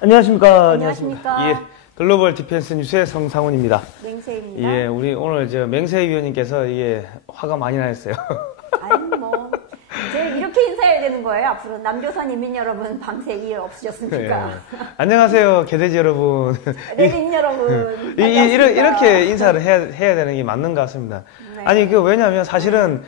안녕하십니까. 안녕하십니까. 예, 글로벌 디펜스 뉴스의 성상훈입니다. 맹세입니다. 예, 우리 오늘 맹세 위원님께서 이게 화가 많이 나셨어요. 아니 뭐 제가 이렇게 인사해야 되는 거예요. 앞으로 남조선 인민 여러분 밤새 일 없으셨습니까? 예. 안녕하세요, 개돼지 여러분. 레빈 여러분. 이렇게 인사를 해야 되는 게 맞는 것 같습니다. 네. 아니, 왜냐하면 사실은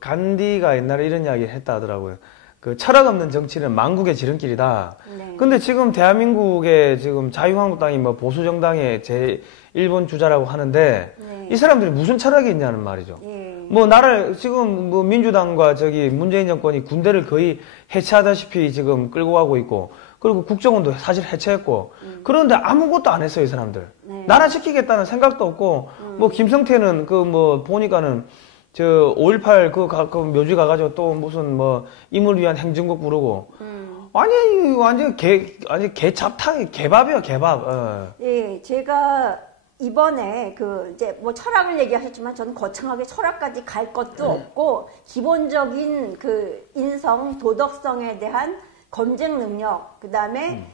간디가 옛날에 이런 이야기를 했다 하더라고요. 그 철학 없는 정치는 망국의 지름길이다. 네. 근데 지금 대한민국의 지금 자유한국당이 보수 정당의 제1번 주자라고 하는데 네. 이 사람들이 무슨 철학이 있냐는 말이죠. 예. 나를 지금 민주당과 문재인 정권이 군대를 거의 해체하다시피 지금 끌고 가고 있고, 그리고 국정원도 사실 해체했고, 그런데 아무것도 안 했어요, 이 사람들. 네. 나라 지키겠다는 생각도 없고, 김성태는 보니까는 5.18 그 묘지 가가지고 또 무슨 임을 위한 행진곡 부르고. 아니, 완전 개밥이야, 개밥. 예, 제가 이번에 이제 철학을 얘기하셨지만 저는 거창하게 철학까지 갈 것도 없고, 기본적인 인성, 도덕성에 대한 검증 능력, 그 다음에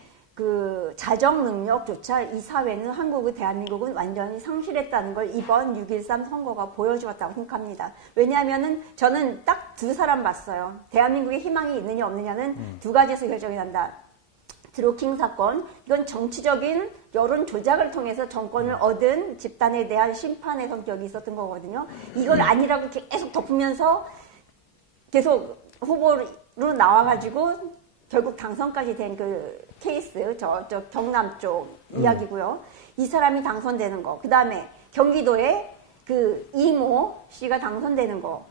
자정 능력조차 이 사회는 대한민국은 완전히 상실했다는 걸 이번 6.13 선거가 보여주었다고 생각합니다. 왜냐하면은 저는 딱 두 사람 봤어요. 대한민국에 희망이 있느냐 없느냐는 두 가지에서 결정이 난다. 드루킹 사건, 이건 정치적인 여론 조작을 통해서 정권을 얻은 집단에 대한 심판의 성격이 있었던 거거든요. 이걸 아니라고 계속 덮으면서 계속 후보로 나와가지고 결국 당선까지 된 케이스, 저쪽 경남 쪽 이야기고요. 이 사람이 당선되는 거. 그 다음에 경기도에 이모 씨가 당선되는 거.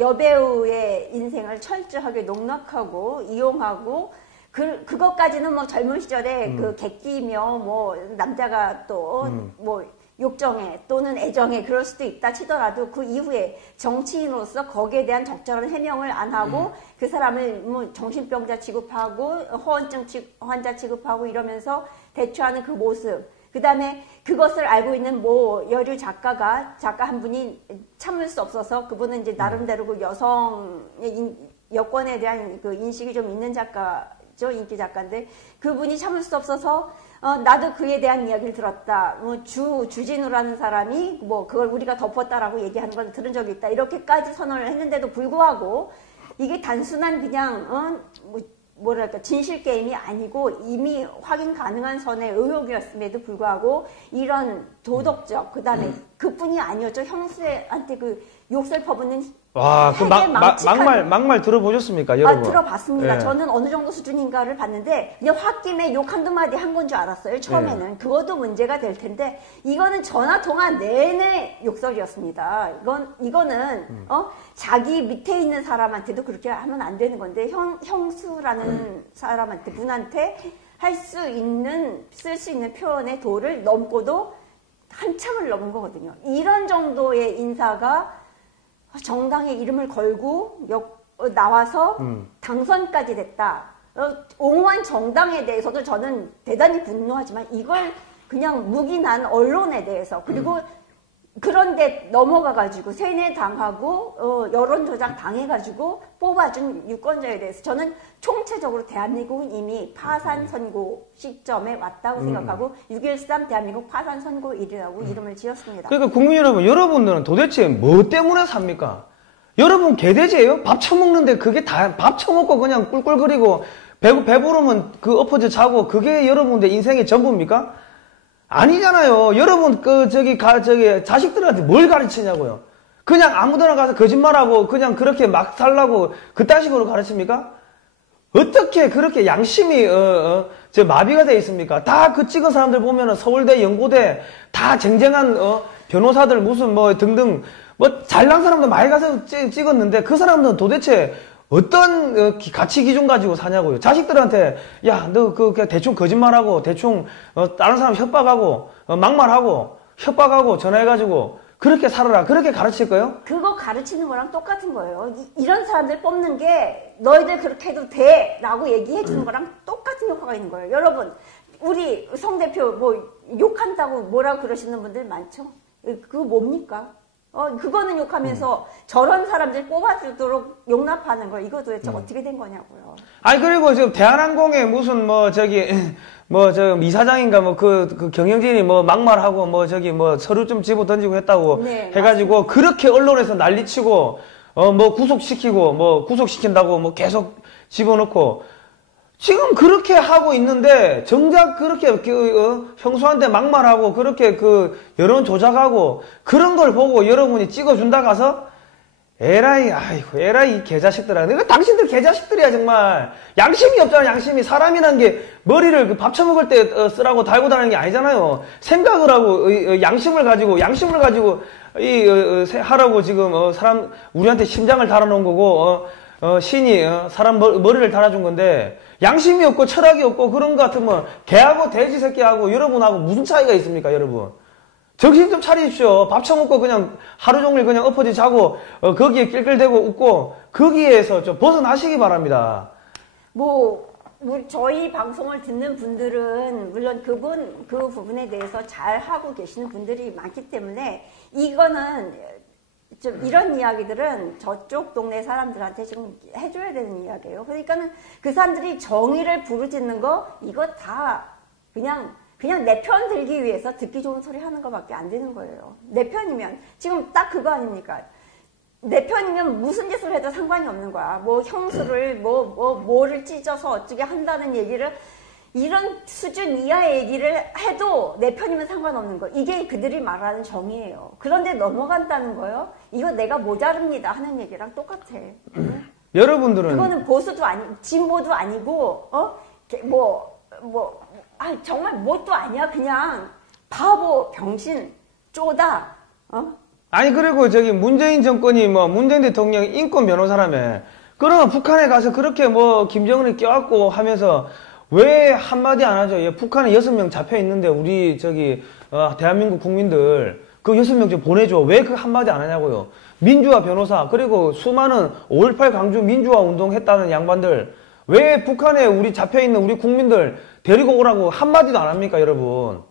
여배우의 인생을 철저하게 농락하고 이용하고, 그것까지는 젊은 시절에 객기며 남자가 또 욕정에 또는 애정에 그럴 수도 있다 치더라도 그 이후에 정치인으로서 거기에 대한 적절한 해명을 안 하고 그 사람을 정신병자 취급하고 허언증 환자 취급하고 이러면서 대처하는 그 모습, 그 다음에 그것을 알고 있는 여류 작가 한 분이 참을 수 없어서, 그분은 이제 나름대로 여성의 여권에 대한 인식이 좀 있는 작가죠, 인기 작가인데, 그분이 참을 수 없어서 나도 그에 대한 이야기를 들었다. 주진우라는 사람이 그걸 우리가 덮었다라고 얘기하는 걸 들은 적이 있다. 이렇게까지 선언을 했는데도 불구하고 이게 단순한 그냥 진실 게임이 아니고 이미 확인 가능한 선의 의혹이었음에도 불구하고 이런 도덕적, 그다음에 그뿐이 아니었죠. 형수한테 욕설 퍼붓는. 와, 막말 들어보셨습니까, 여러분? 들어봤습니다. 예. 저는 어느 정도 수준인가를 봤는데, 그냥 홧김에 욕 한두 마디 한 건 줄 알았어요, 처음에는. 예. 그것도 문제가 될 텐데, 이거는 전화통화 내내 욕설이었습니다. 이거는, 자기 밑에 있는 사람한테도 그렇게 하면 안 되는 건데, 형수라는 사람한테, 분한테 쓸 수 있는 표현의 도를 넘고도 한참을 넘은 거거든요. 이런 정도의 인사가 정당의 이름을 걸고 나와서 당선까지 됐다. 옹호한 정당에 대해서도 저는 대단히 분노하지만, 이걸 그냥 묵인한 언론에 대해서, 그리고 그런데 넘어가가지고 세뇌당하고 여론조작 당해가지고 뽑아준 유권자에 대해서 저는 총체적으로 대한민국은 이미 파산 선고 시점에 왔다고 생각하고 6.13 대한민국 파산 선고일이라고 이름을 지었습니다. 그러니까 국민 여러분들은 도대체 뭐 때문에 삽니까? 여러분 개돼지예요? 밥 처먹는데 그게 다 밥 처먹고 그냥 꿀꿀거리고 배부르면 엎어져 자고 그게 여러분들 인생의 전부입니까? 아니잖아요. 여러분 자식들한테 뭘 가르치냐고요. 그냥 아무데나 가서 거짓말하고 그냥 그렇게 막 살라고 그딴 식으로 가르칩니까? 어떻게 그렇게 양심이 마비가 돼 있습니까? 다 찍은 사람들 보면은 서울대, 연고대 다 쟁쟁한 변호사들 무슨 등등 잘난 사람들 많이 가서 찍었는데 그 사람들은 도대체 어떤 가치 기준 가지고 사냐고요. 자식들한테 너 그냥 대충 거짓말하고 대충 다른 사람 협박하고 막말하고 협박하고 전화해가지고 그렇게 살아라, 그렇게 가르칠 거예요? 그거 가르치는 거랑 똑같은 거예요. 이런 사람들 뽑는 게 너희들 그렇게 해도 돼 라고 얘기해 주는 거랑 똑같은 효과가 있는 거예요. 여러분, 우리 성 대표 욕한다고 뭐라고 그러시는 분들 많죠? 그거 뭡니까? 그거는 욕하면서 저런 사람들 뽑아주도록 용납하는 거, 이거 도대체 어떻게 된 거냐고요. 아니, 그리고 지금 대한항공에 무슨 이사장인가 그 경영진이 막말하고 서류 좀 집어 던지고 했다고 네, 해가지고 그렇게 언론에서 난리치고, 구속시킨다고 계속 집어넣고, 지금 그렇게 하고 있는데, 정작 그렇게, 형수한테 막말하고, 그렇게 여론 조작하고, 그런 걸 보고 여러분이 찍어준다 가서, 에라이, 이 개자식들아. 내가 당신들 개자식들이야, 정말. 양심이 없잖아, 양심이. 사람이란 게 머리를 밥 처먹을 때 쓰라고 달고 다니는 게 아니잖아요. 생각을 하고, 양심을 가지고, 하라고 지금, 우리한테 심장을 달아놓은 거고, 신이, 사람 머리를 달아준 건데, 양심이 없고 철학이 없고 그런 거 같으면 개하고 돼지 새끼하고 여러분하고 무슨 차이가 있습니까, 여러분? 정신 좀 차리십시오. 밥 처먹고 그냥 하루 종일 그냥 엎어지 자고 거기에 낄낄대고 웃고 거기에서 좀 벗어나시기 바랍니다. 저희 방송을 듣는 분들은 물론 그 부분에 대해서 잘 하고 계시는 분들이 많기 때문에 이거는 좀 이런 이야기들은 저쪽 동네 사람들한테 지금 해줘야 되는 이야기예요. 그러니까는 그 사람들이 정의를 부르짖는 거 이거 다 그냥 내 편 들기 위해서 듣기 좋은 소리 하는 거밖에 안 되는 거예요. 내 편이면 지금 딱 그거 아닙니까? 내 편이면 무슨 짓을 해도 상관이 없는 거야. 형수를 뭐를 찢어서 어떻게 한다는 얘기를 이런 수준 이하의 얘기를 해도 내 편이면 상관없는 거. 이게 그들이 말하는 정의예요. 그런데 넘어간다는 거요? 이거 내가 모자릅니다 하는 얘기랑 똑같아. 여러분들은 그거는 보수도 진보도 아니고 정말 뭣도 아니야. 그냥 바보, 병신, 쪼다. 아니, 그리고 문재인 정권이 문재인 대통령 인권 변호사라며. 그러면 북한에 가서 그렇게 김정은이 껴안고 하면서 왜 한마디 안 하죠? 북한에 6명 잡혀 있는데 우리 대한민국 국민들 그 6명 좀 보내줘. 왜 그 한마디 안 하냐고요? 민주화 변호사, 그리고 수많은 5.18 강주 민주화 운동 했다는 양반들, 왜 북한에 우리 잡혀 있는 우리 국민들 데리고 오라고 한마디도 안 합니까, 여러분?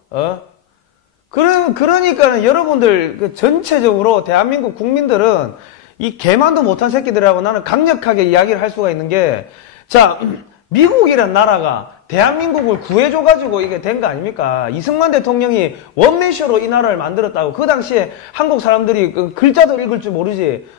그러니까 여러분들 전체적으로 대한민국 국민들은 이 개만도 못한 새끼들하고 나는 강력하게 이야기를 할 수가 있는 게, 미국이란 나라가 대한민국을 구해줘가지고 이게 된 거 아닙니까? 이승만 대통령이 원맨쇼로 이 나라를 만들었다고. 그 당시에 한국 사람들이 글자도 읽을 줄 모르지,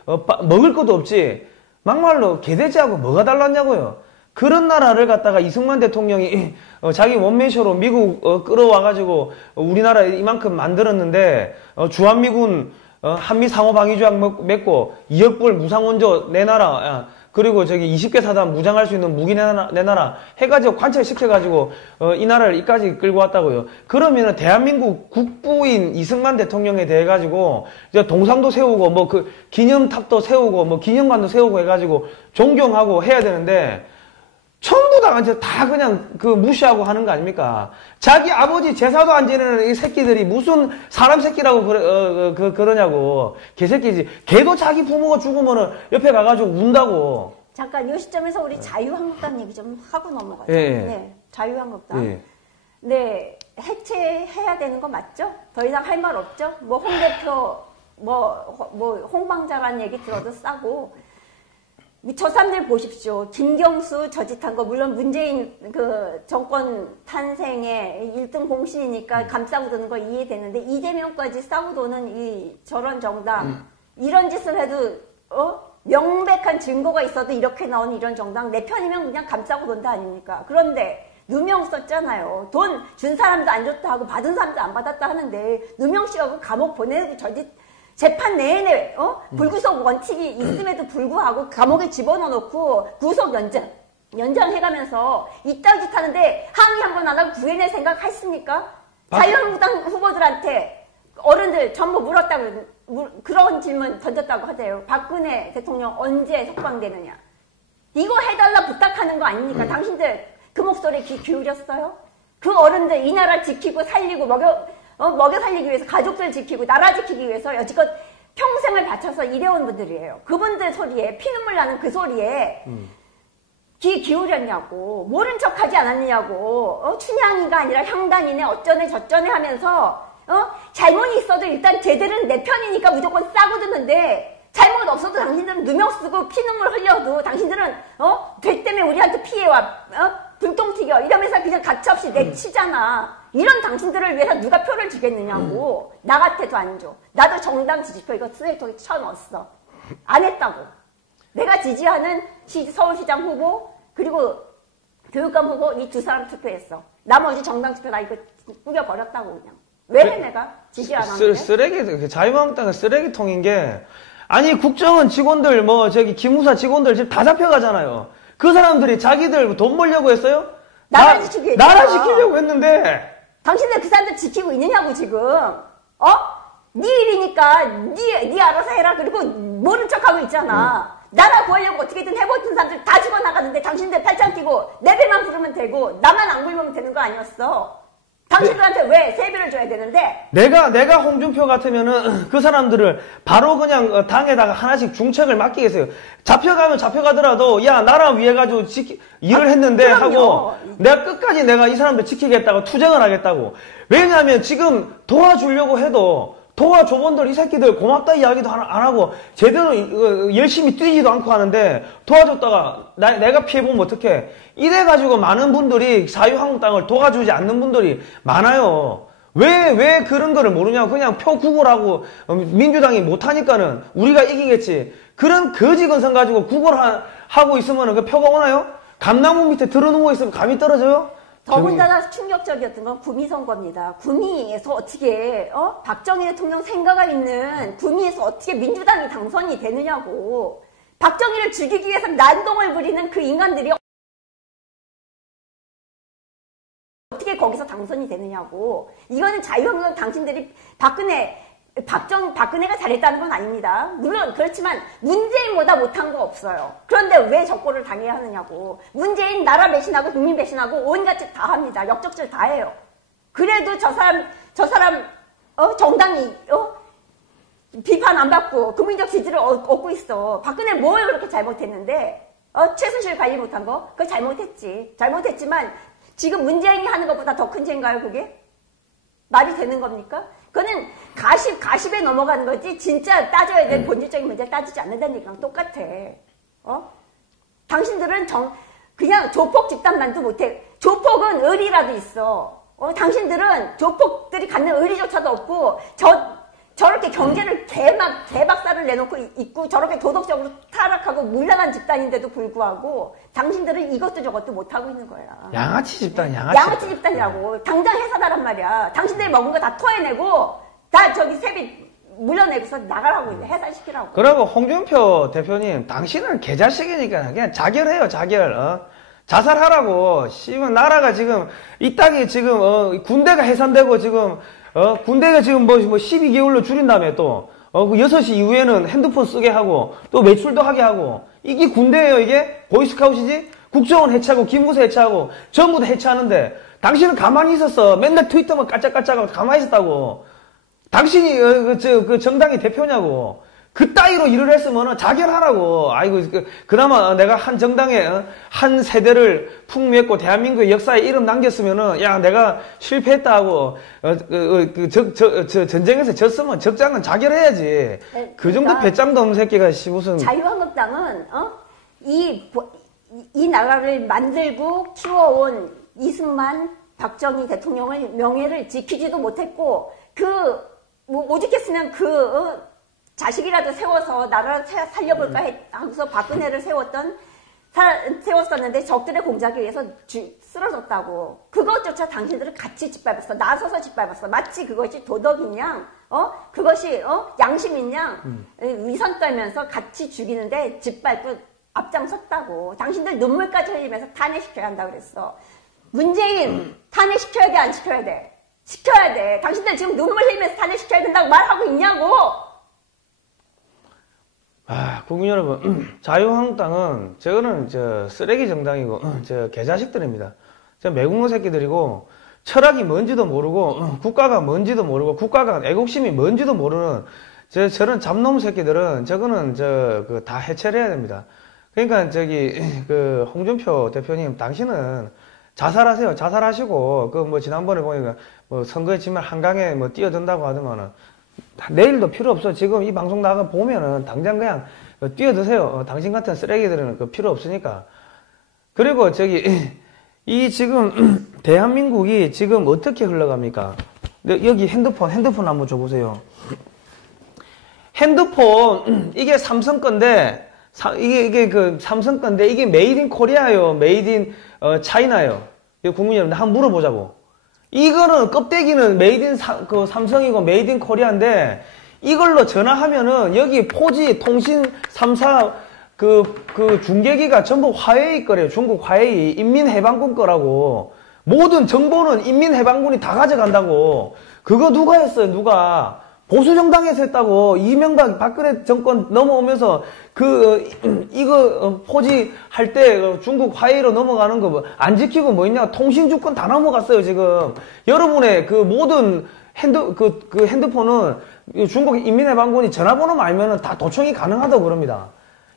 먹을 것도 없지. 막말로 개돼지하고 뭐가 달랐냐고요. 그런 나라를 갖다가 이승만 대통령이 자기 원맨쇼로 미국 끌어와가지고 우리나라 이만큼 만들었는데, 주한미군 한미 상호방위조약 맺고 2억 불 무상원조 내놔라. 그리고 20개 사단 무장할 수 있는 무기 내놔라 해가지고 관철시켜가지고 이 나라를 이까지 끌고 왔다고요. 그러면은 대한민국 국부인 이승만 대통령에 대해 가지고 동상도 세우고 기념탑도 세우고 기념관도 세우고 해가지고 존경하고 해야 되는데, 전부 다 그냥 무시하고 하는 거 아닙니까? 자기 아버지 제사도 안 지내는 이 새끼들이 무슨 사람 새끼라고 그러냐고. 개새끼지. 개도 자기 부모가 죽으면은 옆에 가가지고 운다고. 잠깐 이 시점에서 우리 자유한국당 얘기 좀 하고 넘어가죠. 예. 네, 자유한국당. 예. 네, 해체해야 되는 거 맞죠? 더 이상 할 말 없죠? 홍 대표, 홍방자라는 얘기 들어도 싸고. 저 사람들 보십시오. 김경수 저짓한 거, 물론 문재인 정권 탄생의 1등 공신이니까 감싸고 도는 거 이해되는데, 이재명까지 싸고 도는 저런 정당, 이런 짓을 해도, 명백한 증거가 있어도 이렇게 나온 이런 정당, 내 편이면 그냥 감싸고 돈다 아닙니까? 그런데, 누명 썼잖아요. 돈 준 사람도 안 줬다 하고, 받은 사람도 안 받았다 하는데, 누명 씨가 감옥 보내고 재판 내내 불구속 원칙이 있음에도 불구하고 감옥에 집어넣어놓고 구속 연장해가면서 이딴 짓 하는데 항의 한 번 안 하고 구해낼 생각 했습니까? 자유한국당 후보들한테 어른들 전부 물었다고 그런 질문 던졌다고 하대요. 박근혜 대통령 언제 석방되느냐. 이거 해달라 부탁하는 거 아닙니까? 당신들 그 목소리에 귀 기울였어요? 그 어른들 이 나라 지키고 살리고 먹여 살리기 위해서, 가족들 지키고 나라 지키기 위해서 여지껏 평생을 바쳐서 일해온 분들이에요. 그분들 소리에, 피눈물 나는 그 소리에 귀 기울였냐고, 모른 척 하지 않았느냐고, 춘향이가 아니라 향단이네 어쩌네 저쩌네 하면서 잘못이 있어도 일단 쟤들은 내 편이니까 무조건 싸고 듣는데 잘못 없어도 당신들은 누명 쓰고 피눈물 흘려도 당신들은 죄 때문에 우리한테 피해와 불똥 튀겨 이러면서 그냥 가차없이 내치잖아. 이런 당신들을 위해서 누가 표를 주겠느냐고. 나 같아도 안 줘. 나도 정당 지지표 이거 쓰레기통에 쳐넣었어. 안 했다고. 내가 지지하는 서울시장 후보 그리고 교육감 후보 이 두 사람 투표했어. 나머지 정당 투표 나 이거 꾸겨버렸다고 그냥. 왜 해 내가 지지 안 하는데? 쓰레기 자유한국당은 쓰레기통인 게 아니 국정원 직원들 기무사 직원들 지금 다 잡혀가잖아요. 그 사람들이 자기들 돈 벌려고 했어요? 나라 지키기 나라 지키려고 했는데 당신들 그 사람들 지키고 있느냐고 지금. 네 일이니까 네 알아서 해라. 그리고 모른 척하고 있잖아. 나라 구하려고 어떻게든 해보던 사람들 다 죽어나가는데 당신들 팔짱 끼고 내 배만 부르면 되고 나만 안 굴면 되는 거 아니었어. 당신들한테 왜 세배를 줘야 되는데? 내가 홍준표 같으면은 그 사람들을 바로 그냥 당에다가 하나씩 중책을 맡기겠어요. 잡혀가면 잡혀가더라도 야 나라 위해 가지고 일을 했는데 하고 내가 끝까지 내가 이 사람들 지키겠다고 투쟁을 하겠다고. 왜냐하면 지금 도와주려고 해도 도와줘본들 이 새끼들 고맙다 이야기도 안 하고 제대로 열심히 뛰지도 않고 하는데 도와줬다가 내가 피해보면 어떡해. 이래가지고 많은 분들이 자유한국당을 도와주지 않는 분들이 많아요. 왜 그런 거를 모르냐고. 그냥 표 구걸하고 민주당이 못하니까는 우리가 이기겠지. 그런 거지 건성 가지고 구걸하고 있으면 그 표가 오나요? 감나무 밑에 들어누워 있으면 감이 떨어져요? 더군다나 충격적이었던 건 구미 선거입니다. 구미에서 어떻게 박정희 대통령 생가가 있는 구미에서 어떻게 민주당이 당선이 되느냐고. 박정희를 죽이기 위해서 난동을 부리는 그 인간들이 어떻게 거기서 당선이 되느냐고. 이거는 자유한국당 당신들이 박근혜가 잘했다는 건 아닙니다. 물론 그렇지만 문재인보다 못한 거 없어요. 그런데 왜 적고를 당해야 하느냐고. 문재인 나라 배신하고 국민 배신하고 온갖 짓 다 합니다. 역적질 다 해요. 그래도 저 사람 정당이 비판 안 받고 국민적 지지를 얻고 있어. 박근혜 뭘 그렇게 잘못했는데 최순실 관리 못한 거? 그거 잘못했지만 지금 문재인이 하는 것보다 더 큰 죄인가요 그게? 말이 되는 겁니까? 그거는 가십에 넘어가는 거지 진짜 따져야 될 본질적인 문제를 따지지 않는다는 얘기랑 똑같아. 당신들은 그냥 조폭 집단만도 못해. 조폭은 의리라도 있어. 당신들은 조폭들이 갖는 의리조차도 없고 저렇게 경제를 개박살을 내놓고 있고 저렇게 도덕적으로 타락하고 물량한 집단인데도 불구하고 당신들은 이것도 저것도 못하고 있는 거야. 양아치 집단, 양아치 집단이라고. 당장 해사다란 말이야. 당신들이 먹은 거 다 토해내고 다 세비 물려내고서 나가라고 이제 해산시키라고. 그리고 홍준표 대표님 당신은 개자식이니까 그냥 자결해요. 자살하라고. 씨발 나라가 지금 이 땅이 지금 군대가 해산되고 지금 군대가 지금 12개월로 줄인 다음에 또, 6시 이후에는 핸드폰 쓰게 하고, 또 매출도 하게 하고, 이게 군대예요, 이게? 보이스카웃이지? 국정원 해체하고, 기무사 해체하고, 전부 다 해체하는데, 당신은 가만히 있었어. 맨날 트위터만 깔짝깔짝하고 가만히 있었다고. 당신이, 그 정당의 대표냐고. 그 따위로 일을 했으면 자결하라고. 아이고, 그나마 내가 한 정당에 한 세대를 풍미했고 대한민국의 역사에 이름 남겼으면은 야 내가 실패했다 하고 전쟁에서 졌으면 적장은 자결해야지. 네, 그 정도 그러니까 배짱도 없는 새끼가 무슨. 자유한국당은 이 나라를 만들고 키워온 이승만 박정희 대통령의 명예를 지키지도 못했고 오죽했으면 자식이라도 세워서 나라를 살려볼까 하고서 박근혜를 세웠었는데 적들의 공작에 의해서 쓰러졌다고. 그것조차 당신들은 같이 짓밟았어. 나서서 짓밟았어. 마치 그것이 도덕이냐, 그것이 양심이냐, 위선 떨면서 같이 죽이는데 짓밟고 앞장섰다고. 당신들 눈물까지 흘리면서 탄핵시켜야 한다 그랬어. 문재인 탄핵시켜야 돼, 안 시켜야 돼? 시켜야 돼. 당신들 지금 눈물 흘리면서 탄핵시켜야 된다고 말하고 있냐고. 국민 여러분, 자유한국당은 저거는 쓰레기 정당이고 개자식들입니다. 매국노 새끼들이고 철학이 뭔지도 모르고 국가가 뭔지도 모르고 국가가 애국심이 뭔지도 모르는 저런 잡놈 새끼들은 저거는 다 해체를 해야 됩니다. 그러니까 홍준표 대표님 당신은 자살하세요. 자살하시고, 그 뭐 지난번에 보니까 뭐 선거에 지면 한강에 뭐 뛰어든다고 하더만은 내일도 필요 없어. 지금 이 방송 나가 보면은 당장 그냥 뛰어드세요. 당신 같은 쓰레기들은 그 필요 없으니까. 그리고 저기 이 지금 대한민국이 지금 어떻게 흘러갑니까? 여기 핸드폰 한번 줘보세요. 핸드폰 이게 삼성 건데 이게 그 삼성 건데 이게 메이드 인 코리아요. 메이드 인 차이나요. 국민 여러분들 한번 물어보자고. 이거는 껍데기는 메이드 인 그 삼성이고 메이드 인 코리아인데 이걸로 전화하면은 여기 포지 통신 3사 그 중계기가 전부 화웨이 거래요. 중국 화웨이 인민해방군 거라고. 모든 정보는 인민해방군이 다 가져간다고. 그거 누가 했어요? 누가? 보수정당에서 했다고. 이명박 박근혜 정권 넘어오면서 이거 포지 할 때 중국 화웨이로 넘어가는 거 안 지키고 뭐 있냐? 통신주권 다 넘어갔어요, 지금. 여러분의 그 모든 핸드폰은 중국 인민해방군이 전화번호만 알면은 다 도청이 가능하다고 그럽니다.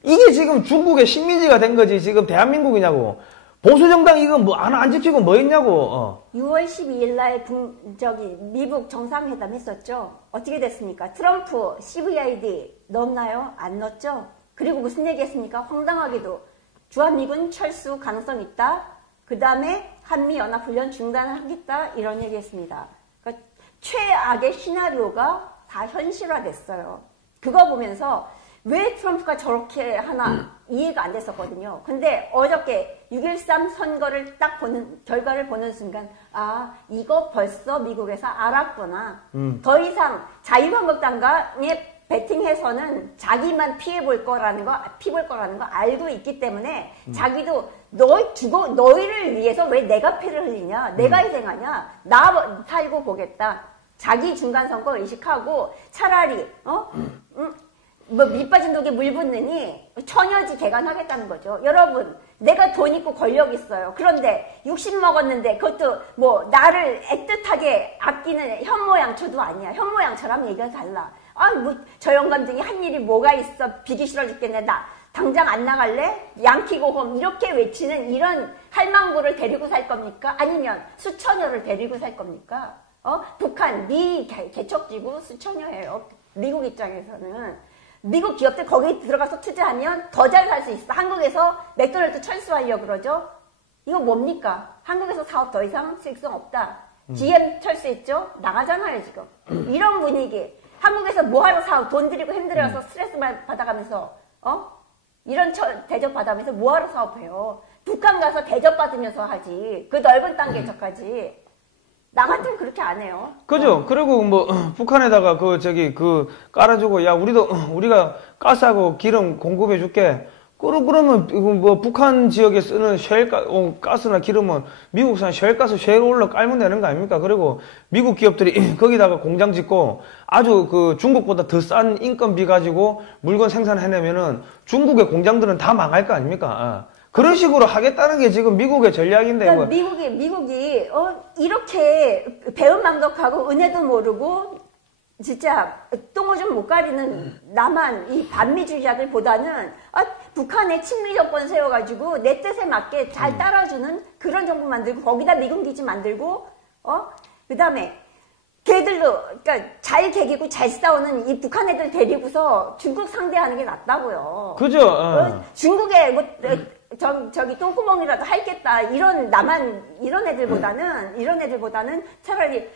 이게 지금 중국의 식민지가 된 거지. 지금 대한민국이냐고. 보수정당 이거 뭐 하나 안 지키고 뭐 있냐고. 6월 12일 날 미국 정상회담 했었죠. 어떻게 됐습니까? 트럼프 CVID 넣었나요? 안 넣었죠? 그리고 무슨 얘기 했습니까? 황당하게도 주한미군 철수 가능성 있다. 그 다음에 한미연합훈련 중단을 하겠다. 이런 얘기 했습니다. 그러니까 최악의 시나리오가 다 현실화됐어요. 그거 보면서 왜 트럼프가 저렇게 하나 이해가 안 됐었거든요. 근데 어저께 6.13 선거를 딱 결과를 보는 순간, 아, 이거 벌써 미국에서 알았구나. 더 이상 자유한국당에 배팅해서는 자기만 피해볼 거라는 거 알고 있기 때문에 자기도 너희를 위해서 왜 내가 피를 흘리냐? 내가 희생하냐? 나 살고 보겠다. 자기 중간선거 의식하고 차라리, 뭐 밑빠진 독에 물 붓느니 처녀지 개간하겠다는 거죠. 여러분, 내가 돈 있고 권력 있어요. 그런데 60 먹었는데 그것도 뭐 나를 애틋하게 아끼는 현모양처도 아니야. 현모양처럼 얘기가 달라. 아, 뭐 저 영감쟁이 한 일이 뭐가 있어. 비기 싫어 죽겠네. 나 당장 안 나갈래? 양키고홈 이렇게 외치는 이런 할망구를 데리고 살 겁니까? 아니면 수처녀를 데리고 살 겁니까? 북한 미 개척지구 수처녀예요. 미국 입장에서는. 미국 기업들 거기 들어가서 투자하면 더 잘 살 수 있어. 한국에서 맥도날드 철수하려고 그러죠. 이거 뭡니까? 한국에서 사업 더 이상 수익성 없다. GM 철수했죠? 나가잖아요, 지금. 이런 분위기. 한국에서 뭐하러 사업 돈 들이고 힘들어서 스트레스 받아가면서 이런 대접 받아가면서 뭐하러 사업해요. 북한 가서 대접 받으면서 하지. 그 넓은 땅 개척하지. 나 같으면 그렇게 안 해요. 그죠? 그리고 뭐 북한에다가 깔아주고, 야, 우리가 가스하고 기름 공급해 줄게. 그러면 뭐 북한 지역에 쓰는 가스나 기름은 미국산 셰일가스 셰일올러 깔면 되는 거 아닙니까? 그리고 미국 기업들이 거기다가 공장 짓고 아주 중국보다 더 싼 인건비 가지고 물건 생산해내면은 중국의 공장들은 다 망할 거 아닙니까? 그런 식으로 하겠다는 게 지금 미국의 전략인데. 그러니까 미국이 이렇게 배은망덕하고 은혜도 모르고 진짜 똥오줌 못 가리는 남한 이 반미주의자들보다는 북한에 친미 정권 세워가지고 내 뜻에 맞게 잘 따라주는 그런 정부 만들고 거기다 미군 기지 만들고 그 다음에 걔들도 그러니까 잘 개기고 잘 싸우는 이 북한 애들 데리고서 중국 상대하는 게 낫다고요. 그죠? 중국에 저기 똥구멍이라도 할겠다 이런 애들보다는 차라리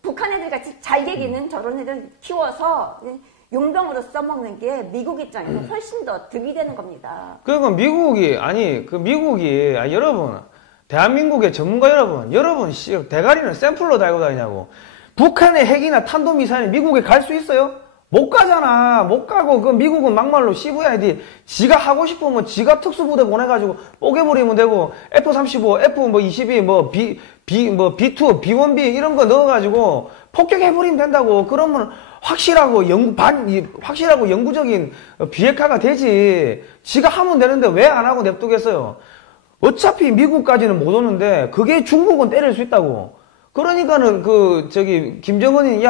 북한 애들 같이 잘 개기는 저런 애들 키워서 용병으로 써먹는 게 미국 입장에서 훨씬 더 득이 되는 겁니다. 그러니까 미국이 여러분, 대한민국의 전문가 여러분 대가리는 샘플로 달고 다니냐고. 북한의 핵이나 탄도미사일이 미국에 갈 수 있어요? 못 가잖아. 못 가고, 미국은 막말로 CVID, 지가 하고 싶으면 지가 특수부대 보내가지고 뽀개버리면 되고, F-35, F-22, B2, B1B 이런 거 넣어가지고 폭격해버리면 된다고. 그러면 확실하고 영구적인 비핵화가 되지. 지가 하면 되는데 왜 안 하고 냅두겠어요? 어차피 미국까지는 못 오는데, 그게 중국은 때릴 수 있다고. 그러니까는 김정은이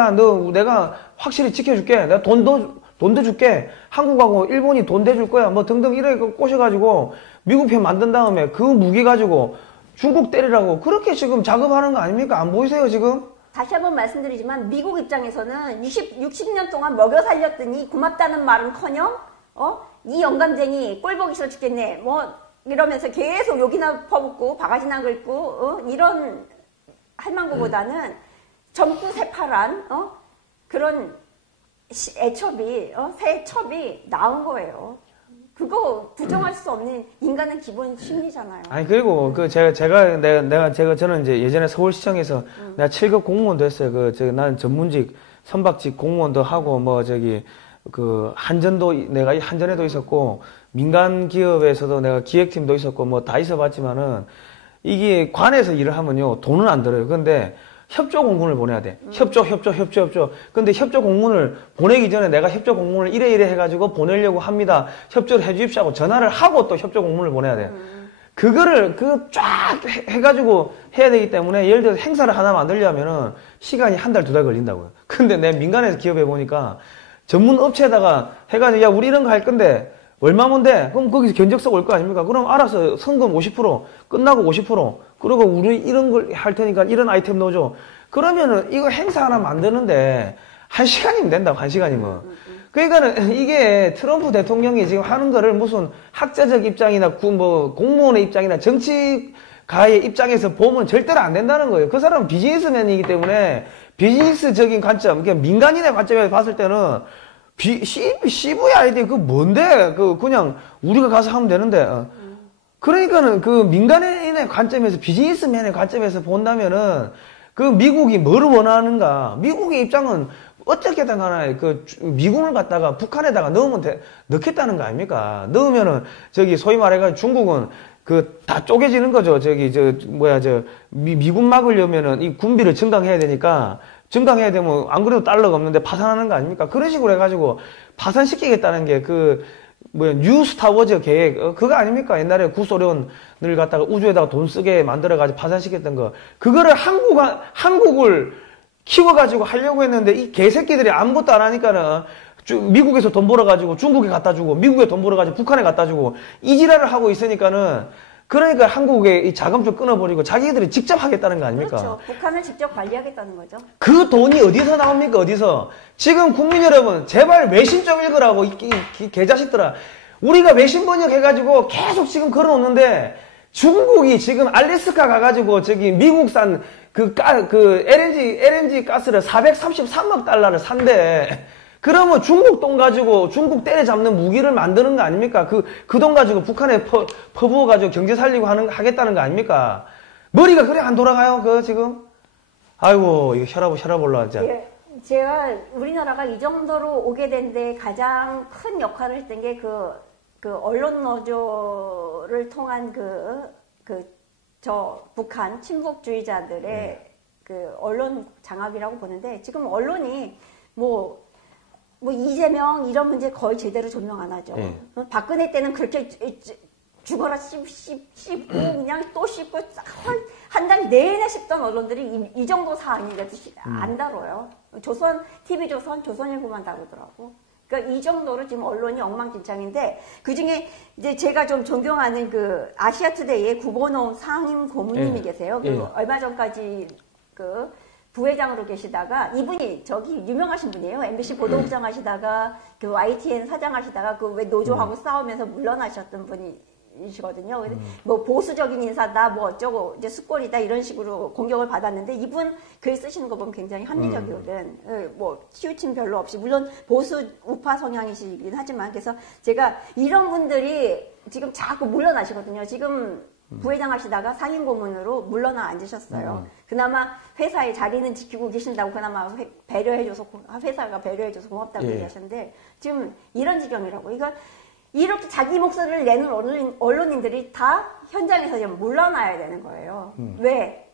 내가 확실히 지켜줄게. 내가 돈도 줄게. 한국하고 일본이 돈 대줄 거야. 뭐 등등 이렇게 꼬셔가지고 미국 편 만든 다음에 그 무기 가지고 중국 때리라고 그렇게 지금 작업하는 거 아닙니까? 안 보이세요, 지금? 다시 한번 말씀드리지만 미국 입장에서는 60년 동안 먹여 살렸더니 고맙다는 말은커녕 이 영감쟁이 꼴 보기 싫어 죽겠네 뭐 이러면서 계속 욕이나 퍼붓고 바가지나 긁고 이런 할망구보다는 젊고 새파란 그런 애첩이 새 첩이 나은 거예요. 그거 부정할 수 없는 인간의 기본 심리잖아요. 아니, 그리고, 저는 이제 예전에 서울시청에서 내가 7급 공무원도 했어요. 나는 전문직, 선박직 공무원도 하고, 내가 한전에도 있었고, 민간 기업에서도 내가 기획팀도 있었고, 뭐 다 있어봤지만은, 이게 관에서 일을 하면요, 돈은 안 들어요. 근데, 협조 공문을 보내야 돼. 협조. 근데 협조 공문을 보내기 전에 내가 협조 공문을 이래 해가지고 보내려고 합니다. 협조를 해주십시오 하고 전화를 하고 또 협조 공문을 보내야 돼. 그거를 쫙 해가지고 해야 되기 때문에 예를 들어서 행사를 하나 만들려면은 시간이 한 달, 두 달 걸린다고요. 근데 내 민간에서 기업해 보니까 전문 업체에다가 해가지고 야, 우리 이런 거 할 건데 얼마면 돼? 그럼 거기서 견적서 올 거 아닙니까? 그럼 알아서 성금 50%, 끝나고 50%, 그리고 우리 이런 걸 할 테니까 이런 아이템 넣어줘. 그러면은 이거 행사 하나 만드는데 1시간이면 된다고, 1시간이면. 그러니까는 이게 트럼프 대통령이 지금 하는 거를 무슨 학자적 입장이나 공무원의 입장이나 정치가의 입장에서 보면 절대로 안 된다는 거예요. 그 사람은 비즈니스맨이기 때문에 비즈니스적인 관점, 그러니까 민간인의 관점에서 봤을 때는 CVID, 뭔데? 그냥 우리가 가서 하면 되는데. 그러니까는 민간인의 관점에서, 비즈니스맨의 관점에서 본다면은, 미국이 뭘 원하는가? 미국의 입장은 어떻게든 간에 미군을 갖다가 북한에다가 넣겠다는 거 아닙니까? 넣으면은, 소위 말해가지고 중국은 다 쪼개지는 거죠. 미군 막으려면은 이 군비를 증강해야 되니까, 증강해야 되면 안 그래도 달러가 없는데 파산하는 거 아닙니까? 그런 식으로 해가지고 파산시키겠다는 게 뉴 스타워즈 계획 그거 아닙니까? 옛날에 구소련을 갖다가 우주에다가 돈 쓰게 만들어가지고 파산시켰던 거. 그거를 한국을 키워가지고 하려고 했는데 이 개새끼들이 아무것도 안 하니까는 미국에서 돈 벌어가지고 중국에 갖다 주고 미국에 돈 벌어가지고 북한에 갖다 주고 이 지랄을 하고 있으니까는 그러니까 한국의 이 자금 좀 끊어버리고 자기들이 직접 하겠다는 거 아닙니까? 그렇죠. 북한을 직접 관리하겠다는 거죠. 그 돈이 어디서 나옵니까? 어디서? 지금 국민 여러분, 제발 외신 좀 읽으라고, 이 개자식들아. 우리가 외신 번역 해가지고 계속 지금 걸어놓는데, 중국이 지금 알래스카 가가지고 미국산 LNG 가스를 433억 달러를 산대. 그러면 중국 돈 가지고 중국 때려잡는 무기를 만드는 거 아닙니까? 그 돈 가지고 북한에 퍼부어가지고 경제 살리고 하겠다는 거 아닙니까? 머리가 그래 안 돌아가요, 지금? 아이고, 이거 혈압 올라와, 진짜. 예, 제가 우리나라가 이 정도로 오게 된 데 가장 큰 역할을 했던 게 언론 노조를 통한 북한 친북주의자들의 언론 장악이라고 보는데 지금 언론이 이재명 이런 문제 거의 제대로 조명 안 하죠. 박근혜 때는 그렇게 죽어라 씹고 그냥 또 씹고 한 달 내내 씹던 언론들이 이 정도 사안인데도 안 다뤄요. TV조선, 조선일보만 다루더라고. 그러니까 이 정도로 지금 언론이 엉망진창인데 그중에 이제 제가 좀 존경하는 아시아투데이의 구본홍 상임 고문님이 계세요. 얼마 전까지 부회장으로 계시다가 이분이 유명하신 분이에요. MBC 보도국장 하시다가 YTN 사장 하시다가 왜 노조하고 싸우면서 물러나셨던 분이시거든요. 그래서 보수적인 인사다 어쩌고 이제 수꼴이다 이런 식으로 공격을 받았는데 이분 글 쓰시는 거 보면 굉장히 합리적이거든. 치우침 별로 없이 물론 보수 우파 성향이시긴 하지만 그래서 제가 이런 분들이 지금 자꾸 물러나시거든요. 지금 부회장 하시다가 상임 고문으로 물러나 앉으셨어요. 그나마 회사의 자리는 지키고 계신다고 그나마 회사가 배려해줘서 고맙다고 얘기하셨는데 지금 이런 지경이라고. 이렇게 자기 목소리를 내는 언론인들이 다 현장에서 지금 물러나야 되는 거예요. 왜?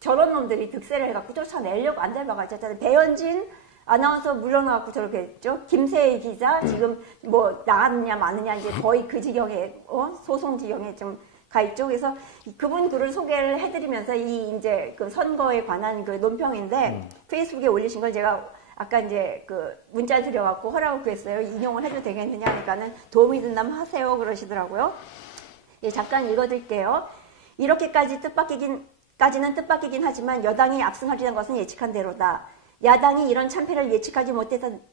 저런 놈들이 득세를 해갖고 쫓아내려고 안 닮아가지고 배현진 아나운서 물러나갖고 저렇게 했죠. 김세희 기자 지금 나갔느냐 마느냐 이제 거의 그 지경에 소송 지경에 좀 가 있죠. 그래서 그분 글을 소개를 해드리면서 이제 선거에 관한 논평인데 페이스북에 올리신 걸 제가 아까 이제 문자 드려갖고 허락을 구했어요. 인용을 해도 되겠느냐 하니까는 도움이 된다면 하세요 그러시더라고요. 예, 잠깐 읽어드릴게요. 이렇게까지 까지는 뜻밖이긴 하지만 여당이 압승하리는 것은 예측한 대로다. 야당이 이런 참패를 예측하지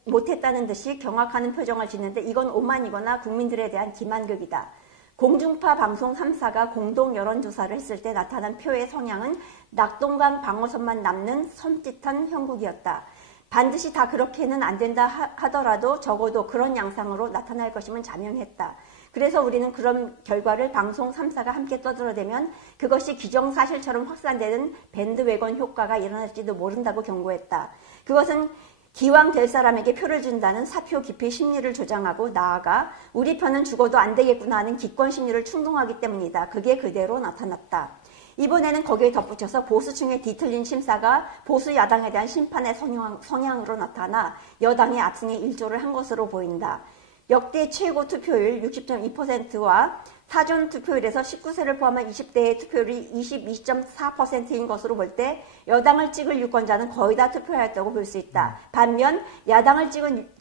못했다는 듯이 경악하는 표정을 짓는데 이건 오만이거나 국민들에 대한 기만극이다. 공중파 방송 3사가 공동 여론조사를 했을 때 나타난 표의 성향은 낙동강 방어선만 남는 섬찟한 형국이었다. 반드시 다 그렇게는 안 된다 하더라도 적어도 그런 양상으로 나타날 것임은 자명했다. 그래서 우리는 그런 결과를 방송 3사가 함께 떠들어대면 그것이 기정사실처럼 확산되는 밴드웨건 효과가 일어날지도 모른다고 경고했다. 그것은 기왕 될 사람에게 표를 준다는 사표 기피 심리를 조장하고 나아가 우리 편은 죽어도 안 되겠구나 하는 기권 심리를 충동하기 때문이다. 그게 그대로 나타났다. 이번에는 거기에 덧붙여서 보수층의 뒤틀린 심사가 보수 야당에 대한 심판의 성향으로 나타나 여당의 압승에 일조를 한 것으로 보인다. 역대 최고 투표율 60.2%와 사전 투표율에서 19세를 포함한 20대의 투표율이 22.4%인 것으로 볼 때 여당을 찍을 유권자는 거의 다 투표하였다고 볼 수 있다. 반면 야당을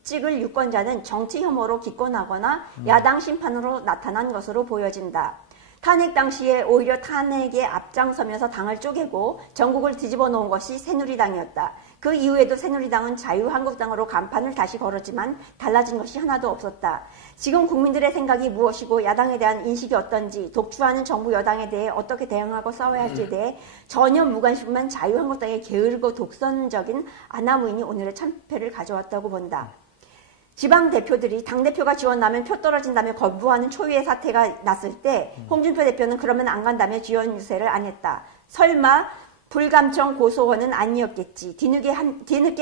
찍을 유권자는 정치 혐오로 기권하거나 야당 심판으로 나타난 것으로 보여진다. 탄핵 당시에 오히려 탄핵에 앞장서면서 당을 쪼개고 전국을 뒤집어 놓은 것이 새누리당이었다. 그 이후에도 새누리당은 자유한국당으로 간판을 다시 걸었지만 달라진 것이 하나도 없었다. 지금 국민들의 생각이 무엇이고 야당에 대한 인식이 어떤지, 독주하는 정부 여당에 대해 어떻게 대응하고 싸워야 할지에 대해 전혀 무관심한 자유한국당의 게으르고 독선적인 아나무인이 오늘의 참패를 가져왔다고 본다. 지방 대표들이 당대표가 지원하면 표 떨어진다며 거부하는 초유의 사태가 났을 때 홍준표 대표는 그러면 안 간다며 지원 유세를 안 했다. 설마 불감청 고소원은 아니었겠지. 뒤늦게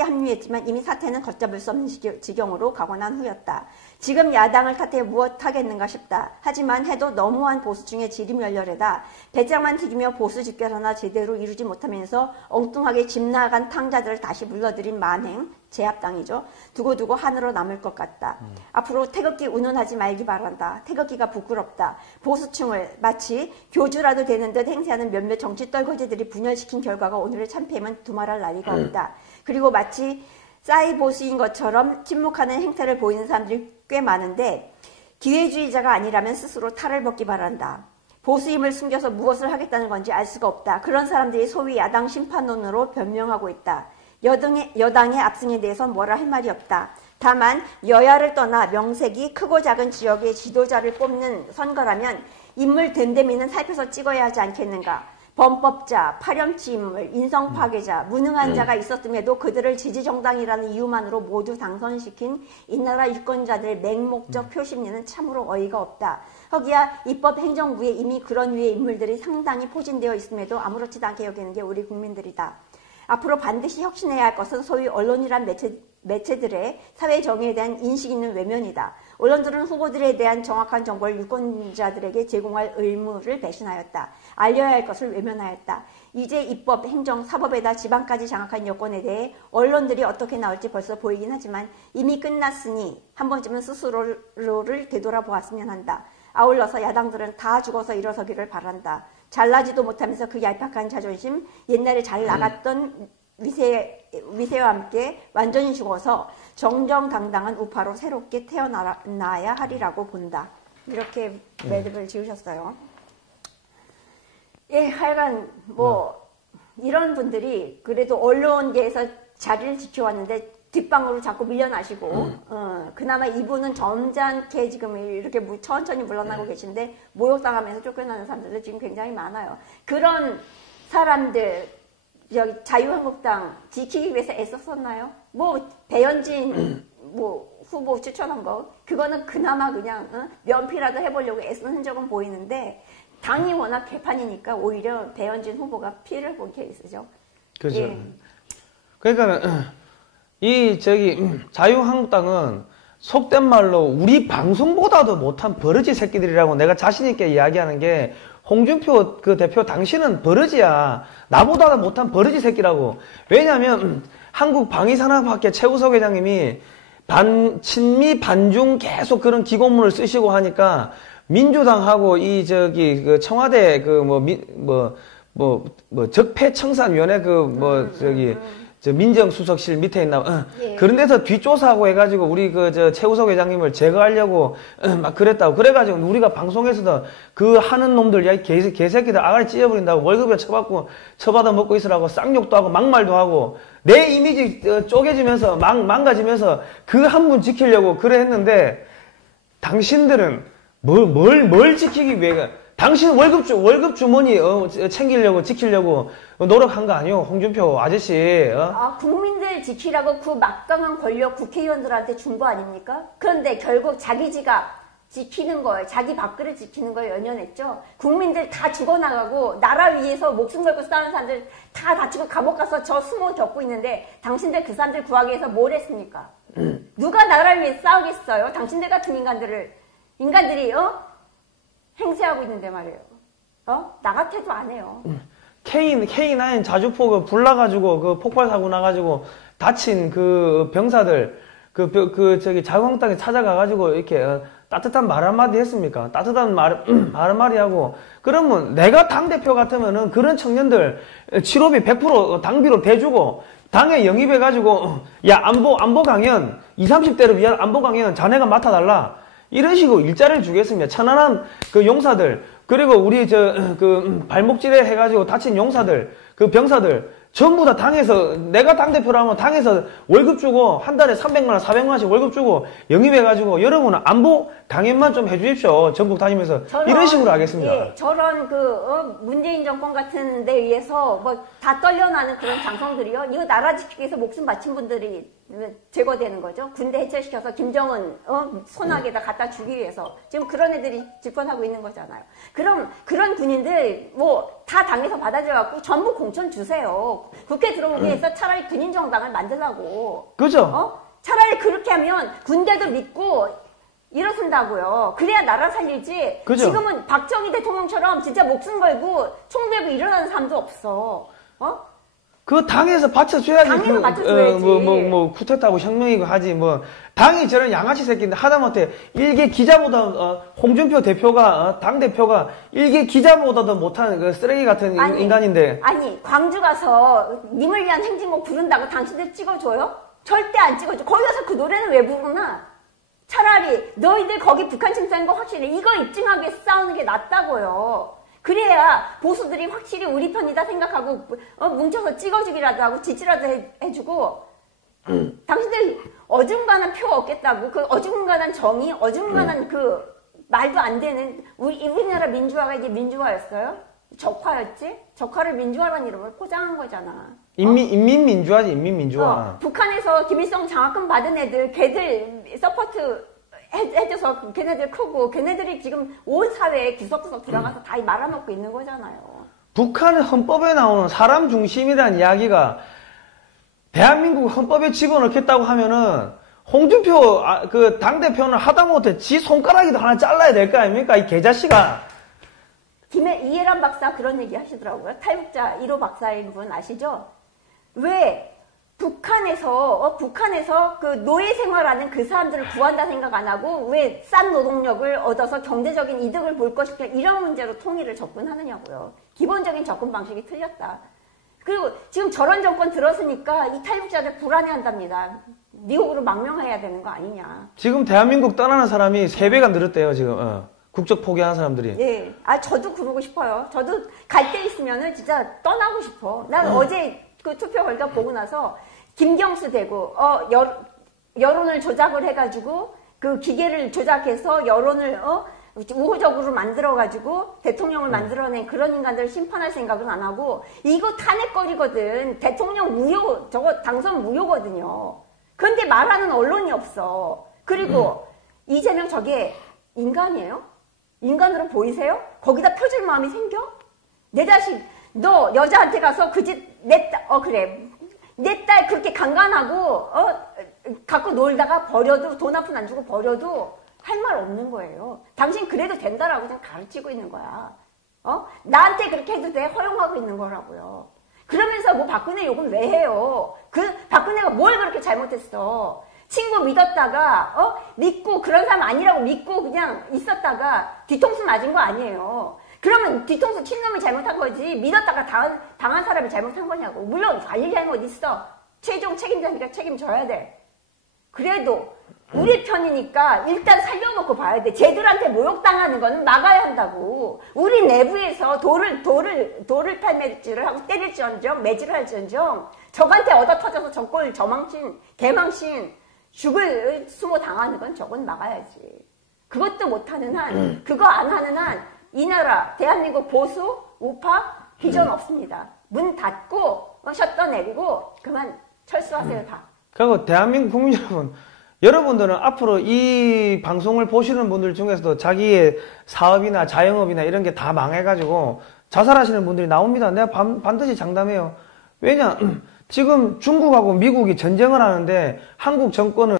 합류했지만 이미 사태는 걷잡을 수 없는 지경으로 가고 난 후였다. 지금 야당을 탓해 무엇 하겠는가 싶다. 하지만 해도 너무한 보수층의 지리멸렬에다 배짱만 튀기며 보수 집결 하나 제대로 이루지 못하면서 엉뚱하게 집 나간 탕자들을 다시 물러들인 만행, 제압당이죠. 두고두고 한으로 남을 것 같다. 앞으로 태극기 운운하지 말기 바란다. 태극기가 부끄럽다. 보수층을 마치 교주라도 되는 듯 행세하는 몇몇 정치 떨거지들이 분열시킨 결과가 오늘의 참패임은 두말할 나위가 없다. 그리고 마치 싸이 보수인 것처럼 침묵하는 행태를 보이는 사람들이 꽤 많은데 기회주의자가 아니라면 스스로 탈을 벗기 바란다. 보수임을 숨겨서 무엇을 하겠다는 건지 알 수가 없다. 그런 사람들이 소위 야당 심판론으로 변명하고 있다. 여당의 압승에 대해서 뭐라 할 말이 없다. 다만 여야를 떠나 명색이 크고 작은 지역의 지도자를 뽑는 선거라면 인물 됨됨이는 살펴서 찍어야 하지 않겠는가. 범법자, 파렴치 인물, 인성 파괴자, 무능한 자가 있었음에도 그들을 지지정당이라는 이유만으로 모두 당선시킨 이 나라 유권자들의 맹목적 표심리는 참으로 어이가 없다. 허기야 입법 행정부에 이미 그런 류의 인물들이 상당히 포진되어 있음에도 아무렇지도 않게 여기는 게 우리 국민들이다. 앞으로 반드시 혁신해야 할 것은 소위 언론이란 매체들의 사회 정의에 대한 인식 있는 외면이다. 언론들은 후보들에 대한 정확한 정보를 유권자들에게 제공할 의무를 배신하였다. 알려야 할 것을 외면하였다. 이제 입법, 행정, 사법에다 지방까지 장악한 여권에 대해 언론들이 어떻게 나올지 벌써 보이긴 하지만 이미 끝났으니 한 번쯤은 스스로를 되돌아보았으면 한다. 아울러서 야당들은 다 죽어서 일어서기를 바란다. 잘나지도 못하면서 그 얄팍한 자존심, 옛날에 잘 나갔던 위세와 함께 완전히 죽어서 정정당당한 우파로 새롭게 태어나야 하리라고 본다. 이렇게 매듭을 지으셨어요. 예, 하여간 이런 분들이 그래도 언론계에서 자리를 지켜왔는데 뒷방으로 자꾸 밀려나시고 그나마 이분은 점잖게 지금 이렇게 천천히 물러나고 계신데 모욕당하면서 쫓겨나는 사람들도 지금 굉장히 많아요. 그런 사람들 여기 자유한국당 지키기 위해서 애썼었나요? 배현진 후보 추천한 거 그거는 그나마 그냥 면피라도 해보려고 애쓴 흔적은 보이는데 당이 워낙 개판이니까 오히려 배현진 후보가 피해를 본 케이스죠. 그렇죠. 예. 그러니까 자유한국당은 속된 말로 우리 방송보다도 못한 버러지 새끼들이라고 내가 자신있게 이야기하는 게 홍준표 그 대표 당신은 버러지야. 나보다 못한 버러지 새끼라고. 왜냐면 한국 방위산업학회 최우석 회장님이 친미 반중 계속 그런 기고문을 쓰시고 하니까 민주당하고 그 청와대 적폐청산위원회 저 민정수석실 밑에 있나, 예. 그런 데서 뒷조사하고 해가지고, 우리 최우석 회장님을 제거하려고, 막 그랬다고. 그래가지고, 우리가 방송에서도 그 하는 놈들, 야, 이 개새끼들 아가리 찢어버린다고, 월급에 처받아 먹고 있으라고, 쌍욕도 하고, 막말도 하고, 내 이미지 쪼개지면서, 망가지면서, 그 한 분 지키려고 그래 했는데, 당신들은 뭘 지키기 위해, 당신 월급 주머니, 챙기려고, 지키려고 노력한 거 아니요, 홍준표 아저씨, 국민들 지키라고 그 막강한 권력 국회의원들한테 준 거 아닙니까? 그런데 결국 자기 지갑 지키는 거예요. 자기 밥그릇 지키는 거에 연연했죠. 국민들 다 죽어나가고, 나라 위해서 목숨 걸고 싸우는 사람들 다 다치고 감옥 가서 저 수모 겪고 있는데, 당신들 그 사람들 구하기 위해서 뭘 했습니까? 누가 나라를 위해 싸우겠어요? 당신들 같은 인간들이, 행세하고 있는데 말이에요. 나 같아도 안 해요. K9 자주포 불나가지고, 그 폭발 사고 나가지고, 다친 그 병사들, 자유한국당에 찾아가가지고, 이렇게, 따뜻한 말 한마디 했습니까? 따뜻한 말 한마디 하고, 그러면 내가 당대표 같으면은 그런 청년들, 치료비 100% 당비로 대주고, 당에 영입해가지고, 야, 안보 강연, 20, 30대를 위한 안보 강연 자네가 맡아달라. 이런 식으로 일자리를 주겠습니다. 천안함 그 용사들, 그리고 우리 발목질에 해가지고 다친 용사들, 그 병사들, 전부 다 당에서, 내가 당대표라면 당에서 월급 주고, 한 달에 300만원, 400만원씩 월급 주고, 영입해가지고, 여러분은 안보 강연만 좀 해주십시오. 전국 다니면서. 이런 식으로 하겠습니다. 예, 저런 문재인 정권 같은 데 의해서 다 떨려나는 그런 장성들이요. 이거 나라 지키기 위해서 목숨 바친 분들이 제거되는 거죠. 군대 해체시켜서 김정은, 손아귀에다 갖다 주기 위해서. 지금 그런 애들이 집권하고 있는 거잖아요. 그럼 그런 군인들, 다 당에서 받아들여갖고 전부 공천 주세요. 국회 들어오기 위해서 차라리 군인 정당을 만들라고. 그죠? 차라리 그렇게 하면 군대도 믿고 일어선다고요. 그래야 나라 살리지. 그죠? 지금은 박정희 대통령처럼 진짜 목숨 걸고 총 들고 일어나는 사람도 없어. 그 당에서 받쳐줘야지. 당에서 받쳐줘야지. 쿠데타고 혁명이고 하지, 당이 저런 양아치 새끼인데 하다못해 일개 기자보다, 홍준표 대표가, 당대표가 일개 기자보다도 못하는 그 쓰레기 같은 인간인데. 아니, 광주 가서 님을 위한 행진곡 부른다고 당신들 찍어줘요? 절대 안 찍어줘. 거기 가서 그 노래는 왜 부르나? 차라리 너희들 거기 북한 침투한 거 확실해. 이거 입증하기 위해서 싸우는 게 낫다고요. 그래야 보수들이 확실히 우리 편이다 생각하고 뭉쳐서 찍어주기라도 하고 지지라도 해주고 당신들 어중간한 표 얻겠다고 그 어중간한 정의 어중간한 그 말도 안 되는 우리나라 민주화가 이제 민주화였어요? 적화였지? 적화를 민주화라는 이름을 포장한 거잖아. 인민민주화지, 인민민주화. 북한에서 김일성 장학금 받은 애들 걔들 서포트 해줘서 걔네들 크고 걔네들이 지금 온 사회에 구석구석 들어가서 다 말아먹고 있는 거잖아요. 북한 헌법에 나오는 사람 중심이라는 이야기가 대한민국 헌법에 집어넣겠다고 하면은 홍준표 그 당대표는 하다못해 지 손가락이도 하나 잘라야 될 거 아닙니까? 이 개자식아. 이해란 박사 그런 얘기 하시더라고요. 탈북자 1호 박사인 분 아시죠? 왜 북한에서 그 노예 생활하는 그 사람들을 구한다 생각 안 하고 왜 싼 노동력을 얻어서 경제적인 이득을 볼 것이냐 이런 문제로 통일을 접근하느냐고요. 기본적인 접근 방식이 틀렸다. 그리고 지금 저런 정권 들었으니까 이 탈북자들 불안해한답니다. 미국으로 망명해야 되는 거 아니냐. 지금 대한민국 떠나는 사람이 3배가 늘었대요. 지금 국적 포기하는 사람들이. 네, 저도 그러고 싶어요. 저도 갈 데 있으면은 진짜 떠나고 싶어. 난 어제 그 투표 결과 보고 나서 김경수 되고 여론을 조작을 해가지고 그 기계를 조작해서 여론을 우호적으로 만들어가지고 대통령을 만들어낸 그런 인간들을 심판할 생각은 안 하고 이거 탄핵거리거든. 대통령 무효 저거 당선 무효거든요. 그런데 말하는 언론이 없어. 그리고 이재명 저게 인간이에요? 인간으로 보이세요? 거기다 펴줄 마음이 생겨? 내 자식 너 여자한테 가서 그 집 그래 내 딸 그렇게 강간하고 갖고 놀다가 버려도 돈 한 푼 안 주고 버려도 할 말 없는 거예요. 당신 그래도 된다라고 그냥 가르치고 있는 거야. 나한테 그렇게 해도 돼 허용하고 있는 거라고요. 그러면서 뭐 박근혜 욕은 왜 해요? 박근혜가 뭘 그렇게 잘못했어? 친구 믿었다가 믿고 그런 사람 아니라고 믿고 그냥 있었다가 뒤통수 맞은 거 아니에요. 그러면 뒤통수 친 놈이 잘못한 거지 믿었다가 당한 사람이 잘못한 거냐고. 물론 관리 잘못 있어. 최종 책임자니까 책임져야 돼. 그래도 우리 편이니까 일단 살려놓고 봐야 돼. 쟤들한테 모욕당하는 거는 막아야 한다고. 우리 내부에서 돌을 탈매질을 하고 때릴지언정, 매질을 할지언정, 적한테 얻어 터져서 저꼴 저망신, 개망신, 죽을 수모 당하는 건 저건 막아야지. 그것도 못하는 한, 그거 안 하는 한, 이 나라, 대한민국 보수, 우파, 비전 없습니다. 문 닫고, 셔터 내리고, 그만 철수하세요, 다. 그리고 대한민국 국민 여러분, 여러분들은 앞으로 이 방송을 보시는 분들 중에서도 자기의 사업이나 자영업이나 이런 게 다 망해가지고 자살하시는 분들이 나옵니다. 내가 반드시 장담해요. 왜냐? 지금 중국하고 미국이 전쟁을 하는데 한국 정권은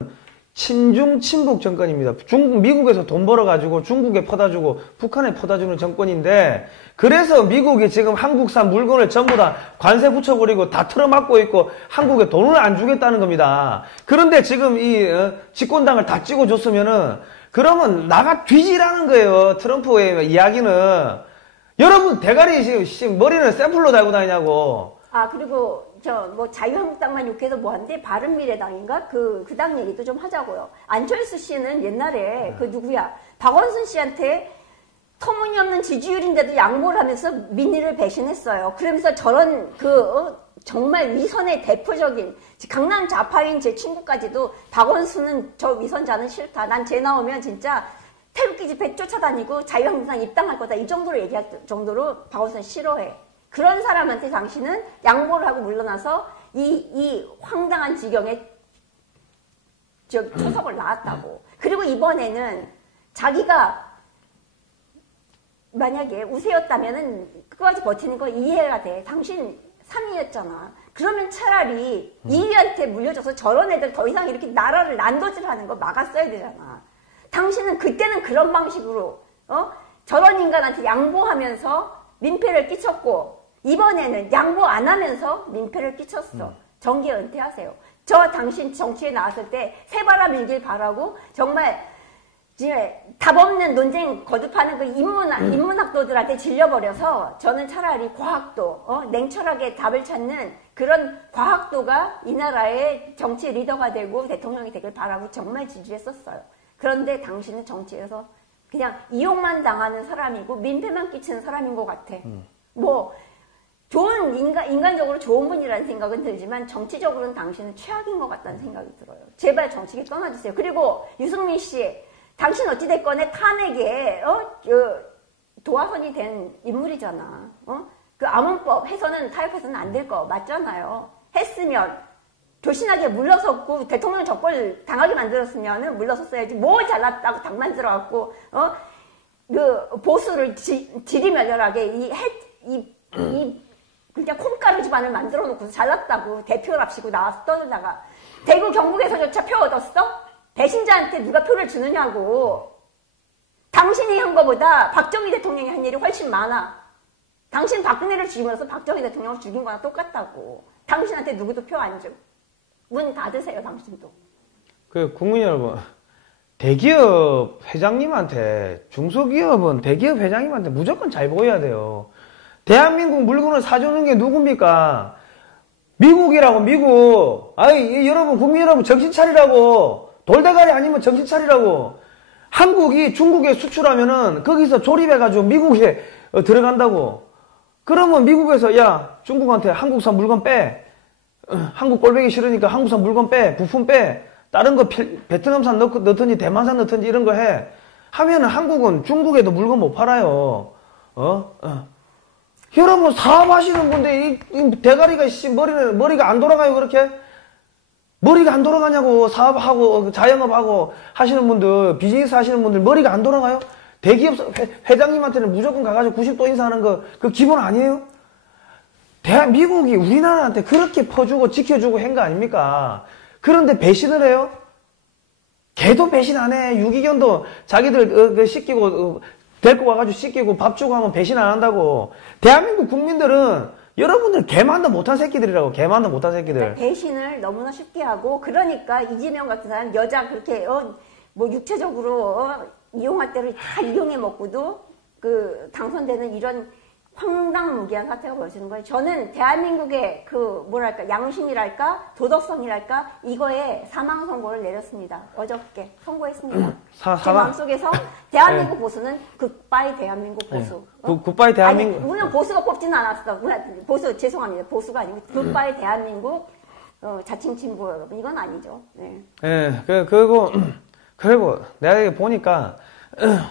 친중 친북 정권입니다. 미국에서 돈 벌어가지고 중국에 퍼다주고 북한에 퍼다주는 정권인데, 그래서 미국이 지금 한국산 물건을 전부 다 관세 붙여버리고 다 틀어막고 있고 한국에 돈을 안 주겠다는 겁니다. 그런데 지금 이 집권당을 다 찍어줬으면은, 그러면 나가 뒤지라는 거예요. 트럼프의 이야기는. 여러분 대가리 지금 머리는 샘플로 달고 다니냐고. 아, 그리고 뭐 자유한국당만 욕해서 뭐한데, 바른미래당인가? 그 당 얘기도 좀 하자고요. 안철수 씨는 옛날에 그 누구야, 박원순 씨한테 터무니없는 지지율인데도 양보를 하면서 민의를 배신했어요. 그러면서 저런 정말 위선의 대표적인 강남 좌파인 제 친구까지도 박원순은 저 위선자는 싫다. 난 쟤 나오면 진짜 태극기 집회 쫓아다니고 자유한국당 입당할 거다. 이 정도로 얘기할 정도로 박원순 싫어해. 그런 사람한테 당신은 양보를 하고 물러나서 이 황당한 지경에 초석을 놨다고. 그리고 이번에는 자기가 만약에 우세였다면은 끝까지 버티는 거 이해가 돼. 당신 3위였잖아. 그러면 차라리 2위한테 물려줘서 저런 애들 더 이상 이렇게 나라를 난도질하는 거 막았어야 되잖아. 당신은 그때는 그런 방식으로 저런 인간한테 양보하면서 민폐를 끼쳤고, 이번에는 양보 안 하면서 민폐를 끼쳤어. 정계 은퇴하세요. 저 당신 정치에 나왔을 때 새바람 일길 바라고 정말 답 없는 논쟁 거듭하는 그 인문학도들한테 질려버려서, 저는 차라리 과학도, 냉철하게 답을 찾는 그런 과학도가 이 나라의 정치 리더가 되고 대통령이 되길 바라고 정말 지지했었어요. 그런데 당신은 정치에서 그냥 이용만 당하는 사람이고 민폐만 끼치는 사람인 것 같아. 뭐 좋은 인간적으로 좋은 분이라는 생각은 들지만 정치적으로는 당신은 최악인 것 같다는 생각이 들어요. 제발 정치계 떠나주세요. 그리고 유승민 씨, 당신 어찌됐건에 탄핵에 도화선이 된 인물이잖아. 그 암헌법 해서는 타협해서는 안 될 거 맞잖아요. 했으면 조신하게 물러섰고 대통령 적벌 당하게 만들었으면 물러섰어야지. 뭘 잘났다고 당 만들어갖고 그 보수를 지리멸렬하게 그냥 콩가루 집안을 만들어 놓고서 잘났다고 대표랍시고 나와서 떠들다가 대구 경북에서조차 표 얻었어? 배신자한테 누가 표를 주느냐고. 당신이 한 거보다 박정희 대통령이 한 일이 훨씬 많아. 당신 박근혜를 죽이면서 박정희 대통령을 죽인 거랑 똑같다고. 당신한테 누구도 표 안 줘. 문 닫으세요, 당신도. 그 국민 여러분, 대기업 회장님한테, 중소기업은 대기업 회장님한테 무조건 잘 보여야 돼요. 대한민국 물건을 사주는 게 누굽니까? 미국이라고, 미국. 아이, 여러분, 국민 여러분, 정신 차리라고. 돌대가리 아니면 정신 차리라고. 한국이 중국에 수출하면은 거기서 조립해가지고 미국에 들어간다고. 그러면 미국에서, 야, 중국한테 한국산 물건 빼. 한국 꼴보기 싫으니까 한국산 물건 빼. 부품 빼. 다른 거 베트남산 넣든지 대만산 넣든지 이런 거 해. 하면은 한국은 중국에도 물건 못 팔아요. 여러분, 사업하시는 분들, 이 대가리가, 머리가 안 돌아가요, 그렇게? 머리가 안 돌아가냐고, 사업하고, 자영업하고 하시는 분들, 비즈니스 하시는 분들, 머리가 안 돌아가요? 대기업 회장님한테는 무조건 가가지고 90도 인사하는 거, 그 기본 아니에요? 미국이 우리나라한테 그렇게 퍼주고 지켜주고 한 거 아닙니까? 그런데 배신을 해요? 걔도 배신 안 해. 유기견도 자기들 씻기고, 데리고 와가지고 씻기고 밥 주고 하면 배신 안 한다고. 대한민국 국민들은 여러분들 개만도 못한 새끼들이라고. 개만도 못한 새끼들. 배신을 너무나 쉽게 하고, 그러니까 이재명 같은 사람, 여자 그렇게 뭐 육체적으로 이용할 때를 다 이용해 먹고도 그 당선되는 이런 황당무계한 사태가 벌어지는 거예요. 저는 대한민국의 그 뭐랄까 양심이랄까 도덕성이랄까 이거에 사망 선고를 내렸습니다. 어저께 선고했습니다. 제 마음속에서 대한민국 보수는 굿바이 대한민국 보수. 굿바이 대한민국. 아니, 물론 보수가 뽑지는 않았어. 보수 죄송합니다. 보수가 아니고 굿바이 대한민국 자칭 진보 여러분 이건 아니죠. 네. 그리고 내가 보니까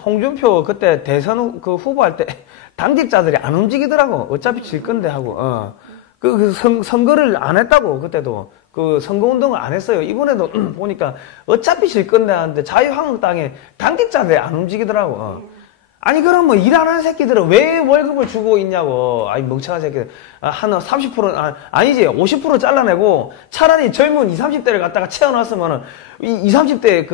홍준표 그때 대선 그 후보할 때 당직자들이 안 움직이더라고. 어차피 질 건데 하고. 선거를 안 했다고 그때도 그 선거운동을 안 했어요. 이번에도 보니까 어차피 질 건데 하는데 자유한국당에 당직자들이 안 움직이더라고. 아니 그럼 뭐 일 안 하는 새끼들은 왜 월급을 주고 있냐고. 아이 멍청한 새끼들. 한 30% 아니지 50% 잘라내고 차라리 젊은 20, 30대를 갖다가 채워놨으면은 이 20, 30대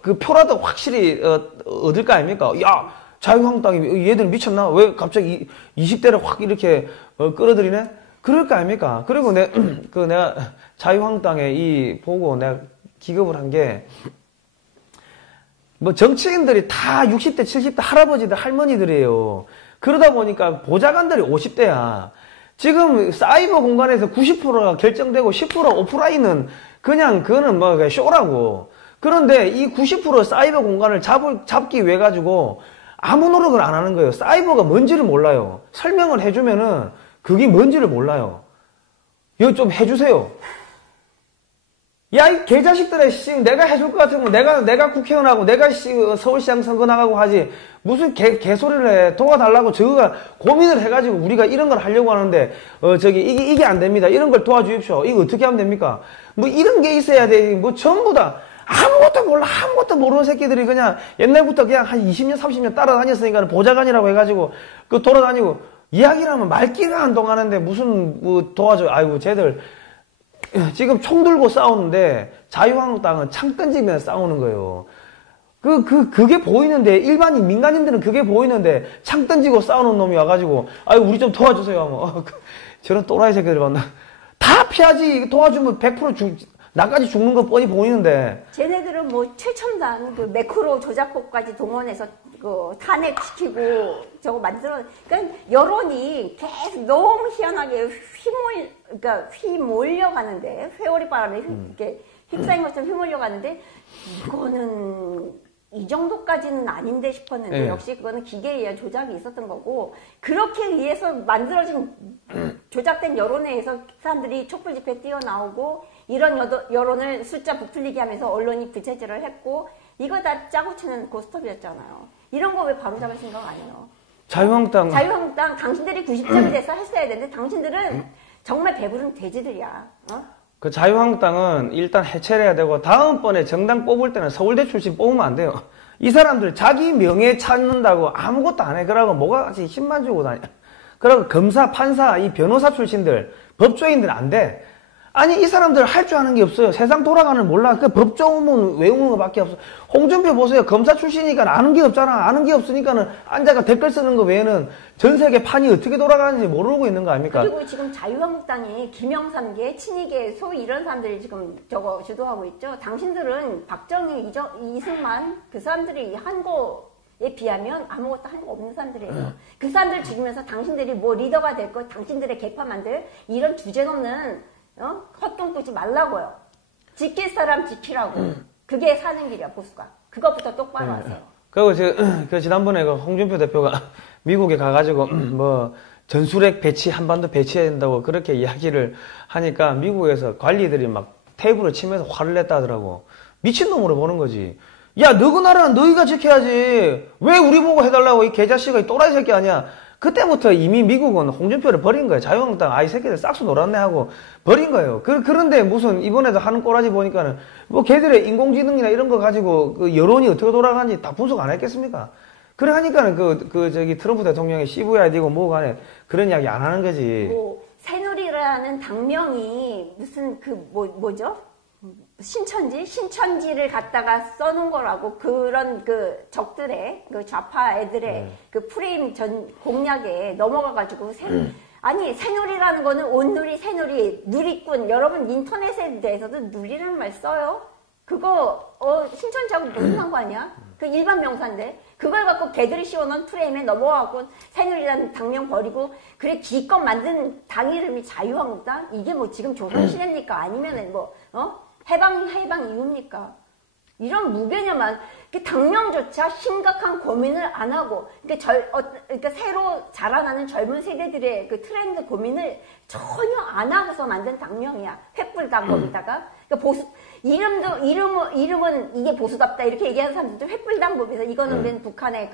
그 표라도 확실히 얻을 거 아닙니까? 야 자유한국당이 얘들 미쳤나? 왜 갑자기 20대를 확 이렇게 끌어들이네? 그럴 거 아닙니까? 그리고 내가 자유한국당에 이 보고 내가 기겁을 한 게 뭐 정치인들이 다 60대, 70대 할아버지들, 할머니들이에요. 그러다 보니까 보좌관들이 50대야. 지금 사이버 공간에서 90%가 결정되고 10% 오프라인은 그냥 그거는 뭐 쇼라고. 그런데 이 90% 사이버 공간을 잡기 위해 가지고 아무 노력을 안 하는 거예요. 사이버가 뭔지를 몰라요. 설명을 해주면은 그게 뭔지를 몰라요. 이거 좀 해주세요. 야, 이 개자식들아, 씨, 내가 해줄 것 같으면 내가 국회의원하고 내가 서울시장 선거 나가고 하지. 무슨 개소리를 해. 도와달라고 저거가 고민을 해가지고 우리가 이런 걸 하려고 하는데, 이게 안 됩니다. 이런 걸 도와주십시오. 이거 어떻게 하면 됩니까? 뭐 이런 게 있어야 돼. 뭐 전부 다 아무것도 몰라. 아무것도 모르는 새끼들이 그냥 옛날부터 그냥 한 20년, 30년 따라다녔으니까 보좌관이라고 해가지고 그 돌아다니고 이야기를 하면 말귀가 안 통하는데 무슨 뭐 도와줘. 아이고, 쟤들. 지금 총 들고 싸우는데 자유한국당은 창 던지면서 싸우는 거예요. 그게 보이는데 일반인 민간인들은 그게 보이는데 창 던지고 싸우는 놈이 와가지고 아유 우리 좀 도와주세요 하면 저런 또라이 새끼들 봤나 다 피하지. 도와주면 100% 나까지 죽는 거 뻔히 보이는데 쟤네들은 뭐 최첨단 그 매크로 조작법까지 동원해서 그 탄핵시키고 저거 만들어. 그러니까 여론이 계속 너무 희한하게 휘몰려가는데 회오리 바람에 이렇게 휩싸인 것처럼 휘몰려가는데 이거는 이 정도까지는 아닌데 싶었는데 역시 그거는 기계에 의한 조작이 있었던 거고 그렇게 위해서 만들어진 조작된 여론에 의해서 사람들이 촛불 집회에 뛰어나오고 이런 여론을 숫자 부풀리게 하면서 언론이 부채질을 했고 이거 다 짜고 치는 고스톱이었잖아요. 이런 거 왜 바로잡을 생각 안 해요? 자유한국당 당신들이 90점이 돼서 했어야 되는데 당신들은 정말 배부른 돼지들이야. 그 자유한국당은 일단 해체를 해야 되고 다음번에 정당 뽑을 때는 서울대 출신 뽑으면 안 돼요. 이 사람들 자기 명예 찾는다고 아무것도 안 해. 그러고 뭐가지 힘만 주고 다녀. 그러고 검사, 판사, 이 변호사 출신들, 법조인들 안 돼. 아니 이 사람들 할 줄 아는 게 없어요. 세상 돌아가는 몰라. 그 법조문 외우는 것밖에 없어. 홍준표 보세요. 검사 출신이니까 아는 게 없잖아. 아는 게 없으니까는 앉아가 댓글 쓰는 거 외에는 전 세계 판이 어떻게 돌아가는지 모르고 있는 거 아닙니까? 그리고 지금 자유한국당이 김영삼계, 친이계, 소위 이런 사람들이 지금 저거 주도하고 있죠. 당신들은 박정희, 이승만 그 사람들이 한 거에 비하면 아무것도 한 거 없는 사람들이에요. 그 사람들 죽이면서 당신들이 뭐 리더가 될 거, 당신들의 개파 만들 이런 주제넘는 헛돈 꾸지 말라고요. 지킬 사람 지키라고. 그게 사는 길이야, 보수가. 그것부터 똑바로 하세요. 그리고 지난번에 그 홍준표 대표가 미국에 가가지고 뭐 전술핵 한반도 배치해야 된다고 그렇게 이야기를 하니까 미국에서 관리들이 막 테이블을 치면서 화를 냈다 하더라고. 미친놈으로 보는 거지. 야, 너그 나라는 너희가 지켜야지. 왜 우리 보고 해달라고 이 개자식아, 이 또라이 새끼 아니야. 그때부터 이미 미국은 홍준표를 버린 거예요. 자유한국당, 이 새끼들 싹수 놀았네 하고 버린 거예요. 그런데 무슨 이번에도 하는 꼬라지 보니까는 뭐 걔들의 인공지능이나 이런 거 가지고 그 여론이 어떻게 돌아가는지 다 분석 안 했겠습니까? 그래 하니까는 트럼프 대통령이 CVID고 뭐고 간에 그런 이야기 안 하는 거지. 뭐, 새누리라는 당명이 무슨 뭐죠? 신천지를 갖다가 써놓은 거라고 그런 그 적들의 그 좌파 애들의 그 프레임 공략에 넘어가가지고 아니 새누리라는 거는 온누리, 새누리, 누리꾼 여러분 인터넷에 대해서도 누리라는 말 써요? 그거 신천지하고 무슨 상관이야? 그 일반 명사인데 그걸 갖고 걔들이 씌워놓은 프레임에 넘어가고 새누리라는 당명 버리고 그래 기껏 만든 당 이름이 자유한국당? 이게 뭐 지금 조선시대입니까? 아니면은 뭐 해방 이후입니까? 이런 무개념한 당명조차 심각한 고민을 안 하고 그러니까 새로 자라나는 젊은 세대들의 그 트렌드 고민을 전혀 안 하고서 만든 당명이야. 횃불당법이다가 그러니까 이름은 이게 보수답다 이렇게 얘기하는 사람들도 횃불당법에서 이거는 북한의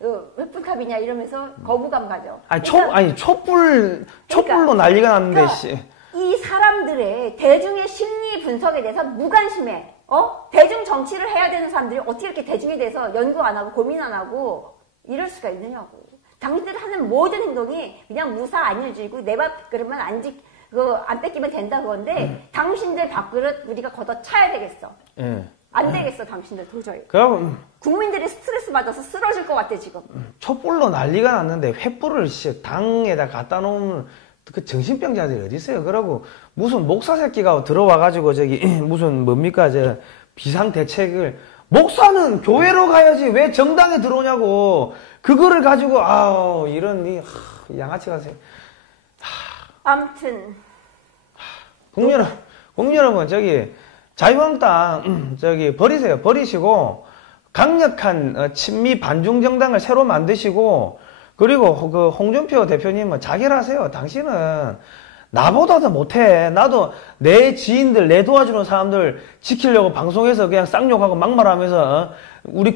횃불탑이냐 이러면서 거부감 가져. 촛불로 난리가 났는데 씨. 이 사람들의 대중의 심리 분석에 대해서 무관심해. 대중 정치를 해야 되는 사람들이 어떻게 이렇게 대중에 대해서 연구 안 하고 고민 안 하고 이럴 수가 있느냐고. 당신들이 하는 모든 행동이 그냥 무사 안일주의고 내 밥그릇만 안 뺏기면 된다 그건데 당신들 밥그릇 우리가 걷어차야 되겠어. 안 되겠어 당신들 도저히. 그럼 국민들이 스트레스 받아서 쓰러질 것 같아 지금. 촛불로 난리가 났는데 횃불을 당에다 갖다 놓으면 그 정신병자들이 어디 있어요? 그러고 무슨 목사 새끼가 들어와가지고 무슨 뭡니까 비상대책을 목사는 교회로 가야지 왜 정당에 들어오냐고 그거를 가지고 이런 양아치 같아요. 아무튼 국민 여러분 자유한국당 버리세요. 버리시고 강력한 친미 반중 정당을 새로 만드시고 그리고 그 홍준표 대표님은 자결하세요. 당신은 나보다도 못해. 나도 내 지인들, 내 도와주는 사람들 지키려고 방송에서 그냥 쌍욕하고 막말하면서 우리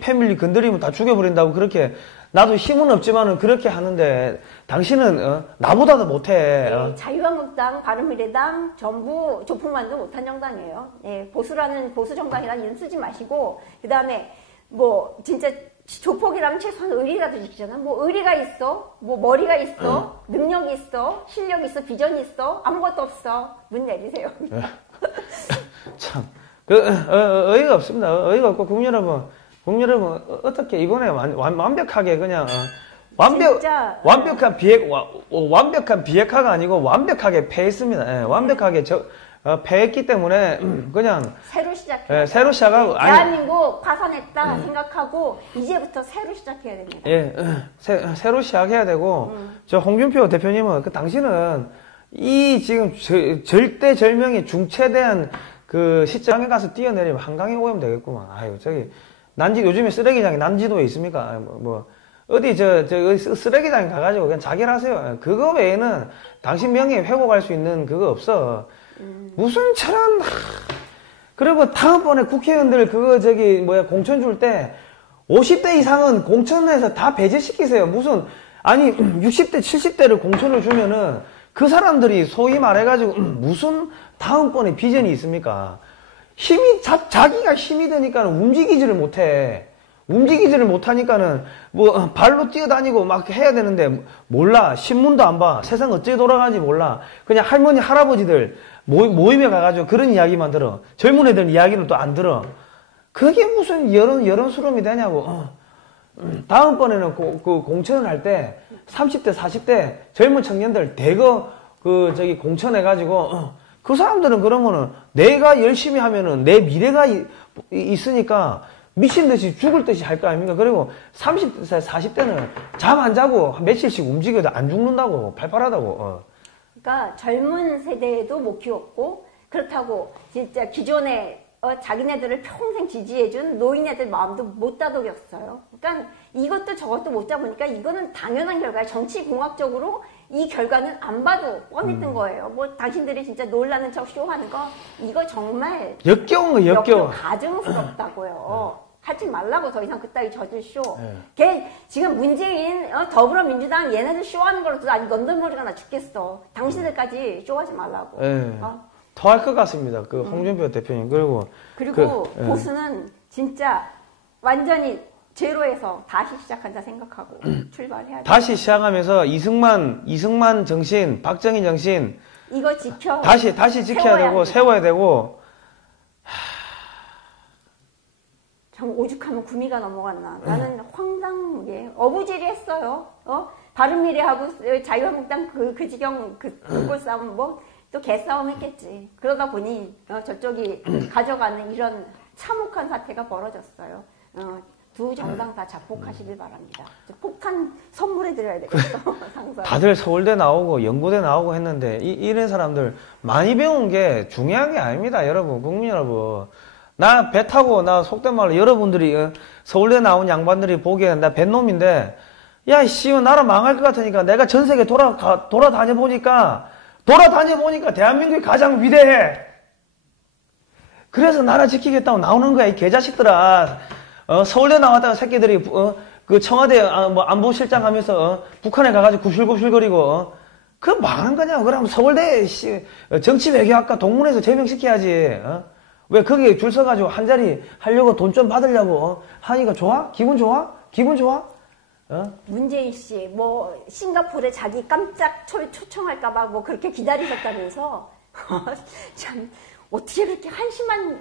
패밀리 건드리면 다 죽여버린다고 그렇게 나도 힘은 없지만은 그렇게 하는데 당신은 나보다도 못해. 네, 자유한국당, 바른미래당 전부 조폭만도 못한 정당이에요. 네, 보수라는 보수 정당이라는 이름 쓰지 마시고 그 다음에 뭐 진짜 조폭이라면 최소한 의리라도 지키잖아. 뭐 의리가 있어, 뭐 머리가 있어, 능력이 있어, 실력이 있어, 비전이 있어, 아무것도 없어. 문 내리세요. 참, 어이가 없습니다. 어이가 없고 국민 여러분 어떻게 이번에 완벽하게 그냥 완벽한 비핵화가 아니고 완벽하게 패했습니다. 완벽하게 패했기 때문에 그냥 새로 시작해. 새로 시작하고 대한민국 파산했다 생각하고 이제부터 새로 시작해야 됩니다. 새로 시작해야 되고 저 홍준표 대표님은 당신은 이 지금 절대절명의 중체대한 그 시장에 가서 뛰어내리면 한강에 오면 되겠구만. 요즘에 쓰레기장이 난지도에 있습니까? 어디 쓰레기장에 가가지고 그냥 자결하세요. 그거 외에는 당신 명예에 회복할 수 있는 그거 없어. 무슨 저런 그리고 다음번에 국회의원들 공천 줄 때 50대 이상은 공천에서 다 배제시키세요. 60대 70대를 공천을 주면은 그 사람들이 소위 말해가지고 무슨 다음번에 비전이 있습니까? 자기가 힘이 드니까 움직이지를 못해. 움직이지를 못하니까는 발로 뛰어다니고 막 해야 되는데 몰라. 신문도 안 봐. 세상 어째 돌아가는지 몰라. 그냥 할머니 할아버지들 모임에 가가지고 그런 이야기만 들어. 젊은 애들 이야기는 또 안 들어. 그게 무슨 여론수렴이 되냐고. 다음번에는 공천을 할 때 30대 40대 젊은 청년들 대거 공천해가지고 그 사람들은 그러면은 내가 열심히 하면은 내 미래가 있으니까 미친 듯이 죽을 듯이 할 거 아닙니까? 그리고 30대, 40대는 잠 안 자고 며칠씩 움직여도 안 죽는다고, 팔팔하다고. 그러니까 젊은 세대도 못 키웠고, 그렇다고 진짜 기존에 자기네들을 평생 지지해준 노인네들 마음도 못 다독였어요. 그러니까 이것도 저것도 못 잡으니까 이거는 당연한 결과예요. 정치공학적으로 이 결과는 안 봐도 뻔했던 거예요. 당신들이 진짜 놀라는 척 쇼하는 거, 이거 정말 역겨운 거, 역겨워. 가증스럽다고요. 하지 말라고 더 이상 그따위 저질 쇼. 지금 문재인 더불어민주당 얘네들 쇼하는 거로도 아직 넌덜머리가 나 죽겠어. 당신들까지 쇼하지 말라고. 더 할 것 같습니다. 홍준표 대표님. 그리고 보수는 진짜 완전히 제로에서 다시 시작한다 생각하고 출발해야 돼. 다시 시작하면서 이승만 정신, 박정희 정신 이거 지켜. 다시 지켜야 되고 세워야 되고. 정 오죽하면 구미가 넘어갔나. 나는 황당하게 어부지리했어요. 바른미래하고 자유한국당 그 지경 꼴 싸움 또 개싸움 했겠지. 그러다 보니 저쪽이 가져가는 이런 참혹한 사태가 벌어졌어요. 두 정당 다 자폭하시길 바랍니다. 폭탄 선물해 드려야 되겠어. 상선. 다들 서울대 나오고 연고대 나오고 했는데 이런 사람들 많이 배운 게 중요한 게 아닙니다. 여러분, 국민 여러분. 나 배 타고 나 속된 말로 여러분들이 서울대 나온 양반들이 보기에는 나 뱃놈인데 야 씨 나라 망할 것 같으니까 내가 전 세계 돌아다녀 보니까 대한민국이 가장 위대해. 그래서 나라 지키겠다고 나오는 거야 이 개자식들아. 서울대 나왔다가 새끼들이 그 청와대 뭐 안보실장 하면서 북한에 가가지고 구실구실거리고 그 망한 거냐? 그럼 서울대 정치외교학과 동문회에서 제명시켜야지. 왜 거기에 줄 서가지고 한 자리 하려고 돈 좀 받으려고 하니까 좋아? 기분 좋아? 기분 좋아? 문재인 씨, 뭐 싱가포르에 자기 깜짝 초청할까봐 뭐 그렇게 기다리셨다면서 참 어떻게 그렇게 한심한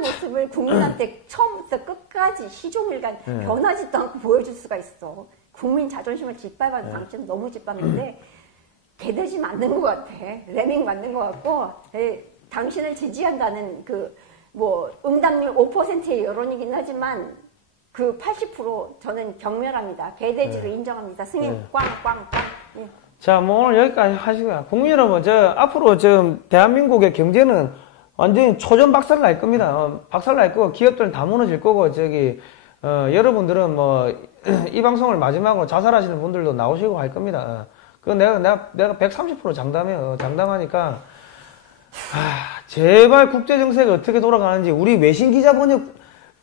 모습을 국민한테 처음부터 끝까지 시종일관 변하지도 않고 보여줄 수가 있어. 국민 자존심을 짓밟아서 당신은 너무 짓밟는데 개돼지 맞는 것 같아. 레밍 맞는 것 같고 당신을 지지한다는 뭐 응답률 5%의 여론이긴 하지만 그 80% 저는 경멸합니다. 개돼지로 인정합니다. 승인 꽝꽝꽝. 예. 자, 뭐 오늘 여기까지 하시고요. 국민 여러분, 앞으로 지금 대한민국의 경제는 완전히 초전 박살 날 겁니다. 박살 날 거고 기업들은 다 무너질 거고 여러분들은 뭐 이 방송을 마지막으로 자살하시는 분들도 나오시고 할 겁니다. 내가 130% 장담하니까 제발 국제 정세가 어떻게 돌아가는지 우리 외신 기자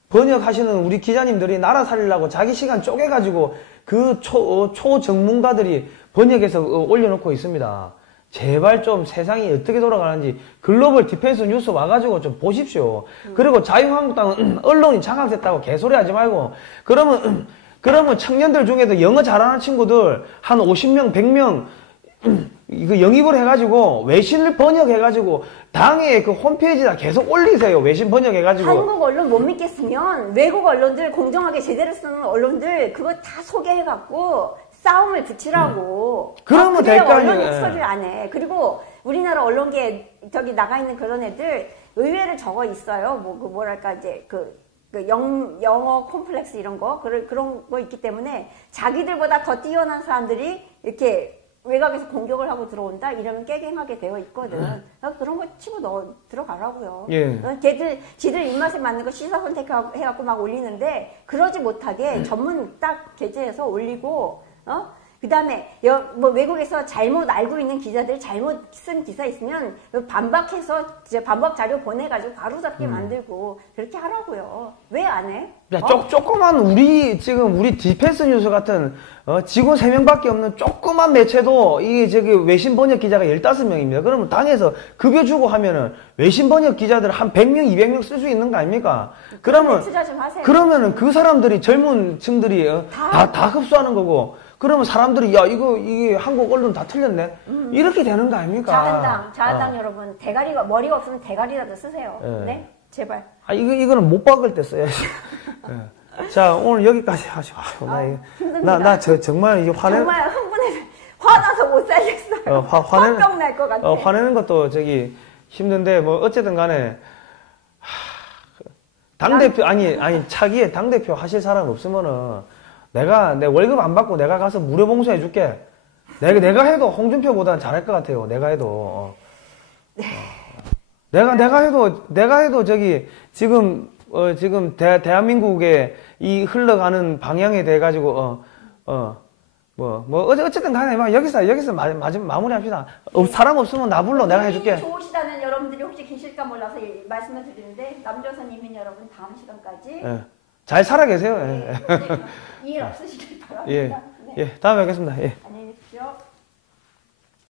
번역하시는 우리 기자님들이 나라 살리려고 자기 시간 쪼개가지고 그 초전문가들이 번역해서 올려놓고 있습니다. 제발 좀 세상이 어떻게 돌아가는지 글로벌 디펜스 뉴스 와가지고 좀 보십시오. 그리고 자유한국당은 언론이 장악됐다고 개소리 하지 말고 그러면 청년들 중에도 영어 잘하는 친구들 한 50명, 100명 이거 영입을 해가지고 외신을 번역해가지고 당의 그 홈페이지에다 계속 올리세요. 외신 번역해가지고. 한국 언론 못 믿겠으면 외국 언론들 공정하게 제대로 쓰는 언론들 그거 다 소개해갖고 싸움을 붙이라고. 그러면 될 거 아니에요. 언론 처리를 안 해. 그리고 우리나라 언론계에 저기 나가 있는 그런 애들 의외로 적어 있어요. 뭐랄까 이제 영어 콤플렉스 이런 거 그런 거 있기 때문에 자기들보다 더 뛰어난 사람들이 이렇게 외곽에서 공격을 하고 들어온다 이러면 깨갱하게 되어 있거든. 그런 거 치고 들어가라고요. 예. 지들 입맛에 맞는 거 시사 선택해갖고 막 올리는데 그러지 못하게 전문 딱 게재해서 올리고 그 다음에 뭐 외국에서 잘못 알고 있는 기자들 잘못 쓴 기사 있으면 반박해서 이제 반박 자료 보내가지고 바로잡게 만들고 그렇게 하라고요. 왜 안 해? 야, 조그만 우리 디펜스 뉴스 같은 직원 3명밖에 없는 조그만 매체도 이게 외신 번역 기자가 15명입니다. 그러면 당에서 급여 주고 하면은 외신 번역 기자들 한 100명, 200명 쓸 수 있는 거 아닙니까? 그러면은 그 사람들이 젊은 층들이 다 흡수하는 거고 그러면 사람들이 이게 한국 언론 다 틀렸네. 이렇게 되는 거 아닙니까? 자한당 여러분 머리가 없으면 대가리라도 쓰세요. 네? 제발. 이거는 못 박을 때 써야지. 자, 오늘 여기까지 하시고. 나 정말 이게 정말 화나서 못 살겠어요. 화병 날 것 같아. 화내는 것도 힘든데, 뭐, 어쨌든 간에, 당대표, 차기에 당대표 하실 사람 없으면은, 내 월급 안 받고 내가 가서 무료 봉사해 줄게. 내가 해도 홍준표보다는 잘할 것 같아요. 내가 해도. 내가 해도 지금 대한민국의 이 흘러가는 방향에 대해 가지고, 어쨌든 간에, 여기서 마무리합시다. 사람 없으면 나 불러. 내가 해줄게. 좋으시다는 여러분들이 혹시 계실까 몰라서 말씀을 드리는데, 남조선이민 여러분, 다음 시간까지. 예. 잘 살아 계세요. 네. 일 없으시길 바랍니다. 예. 예. 다음에 뵙겠습니다. 예. 안녕히 계십시오.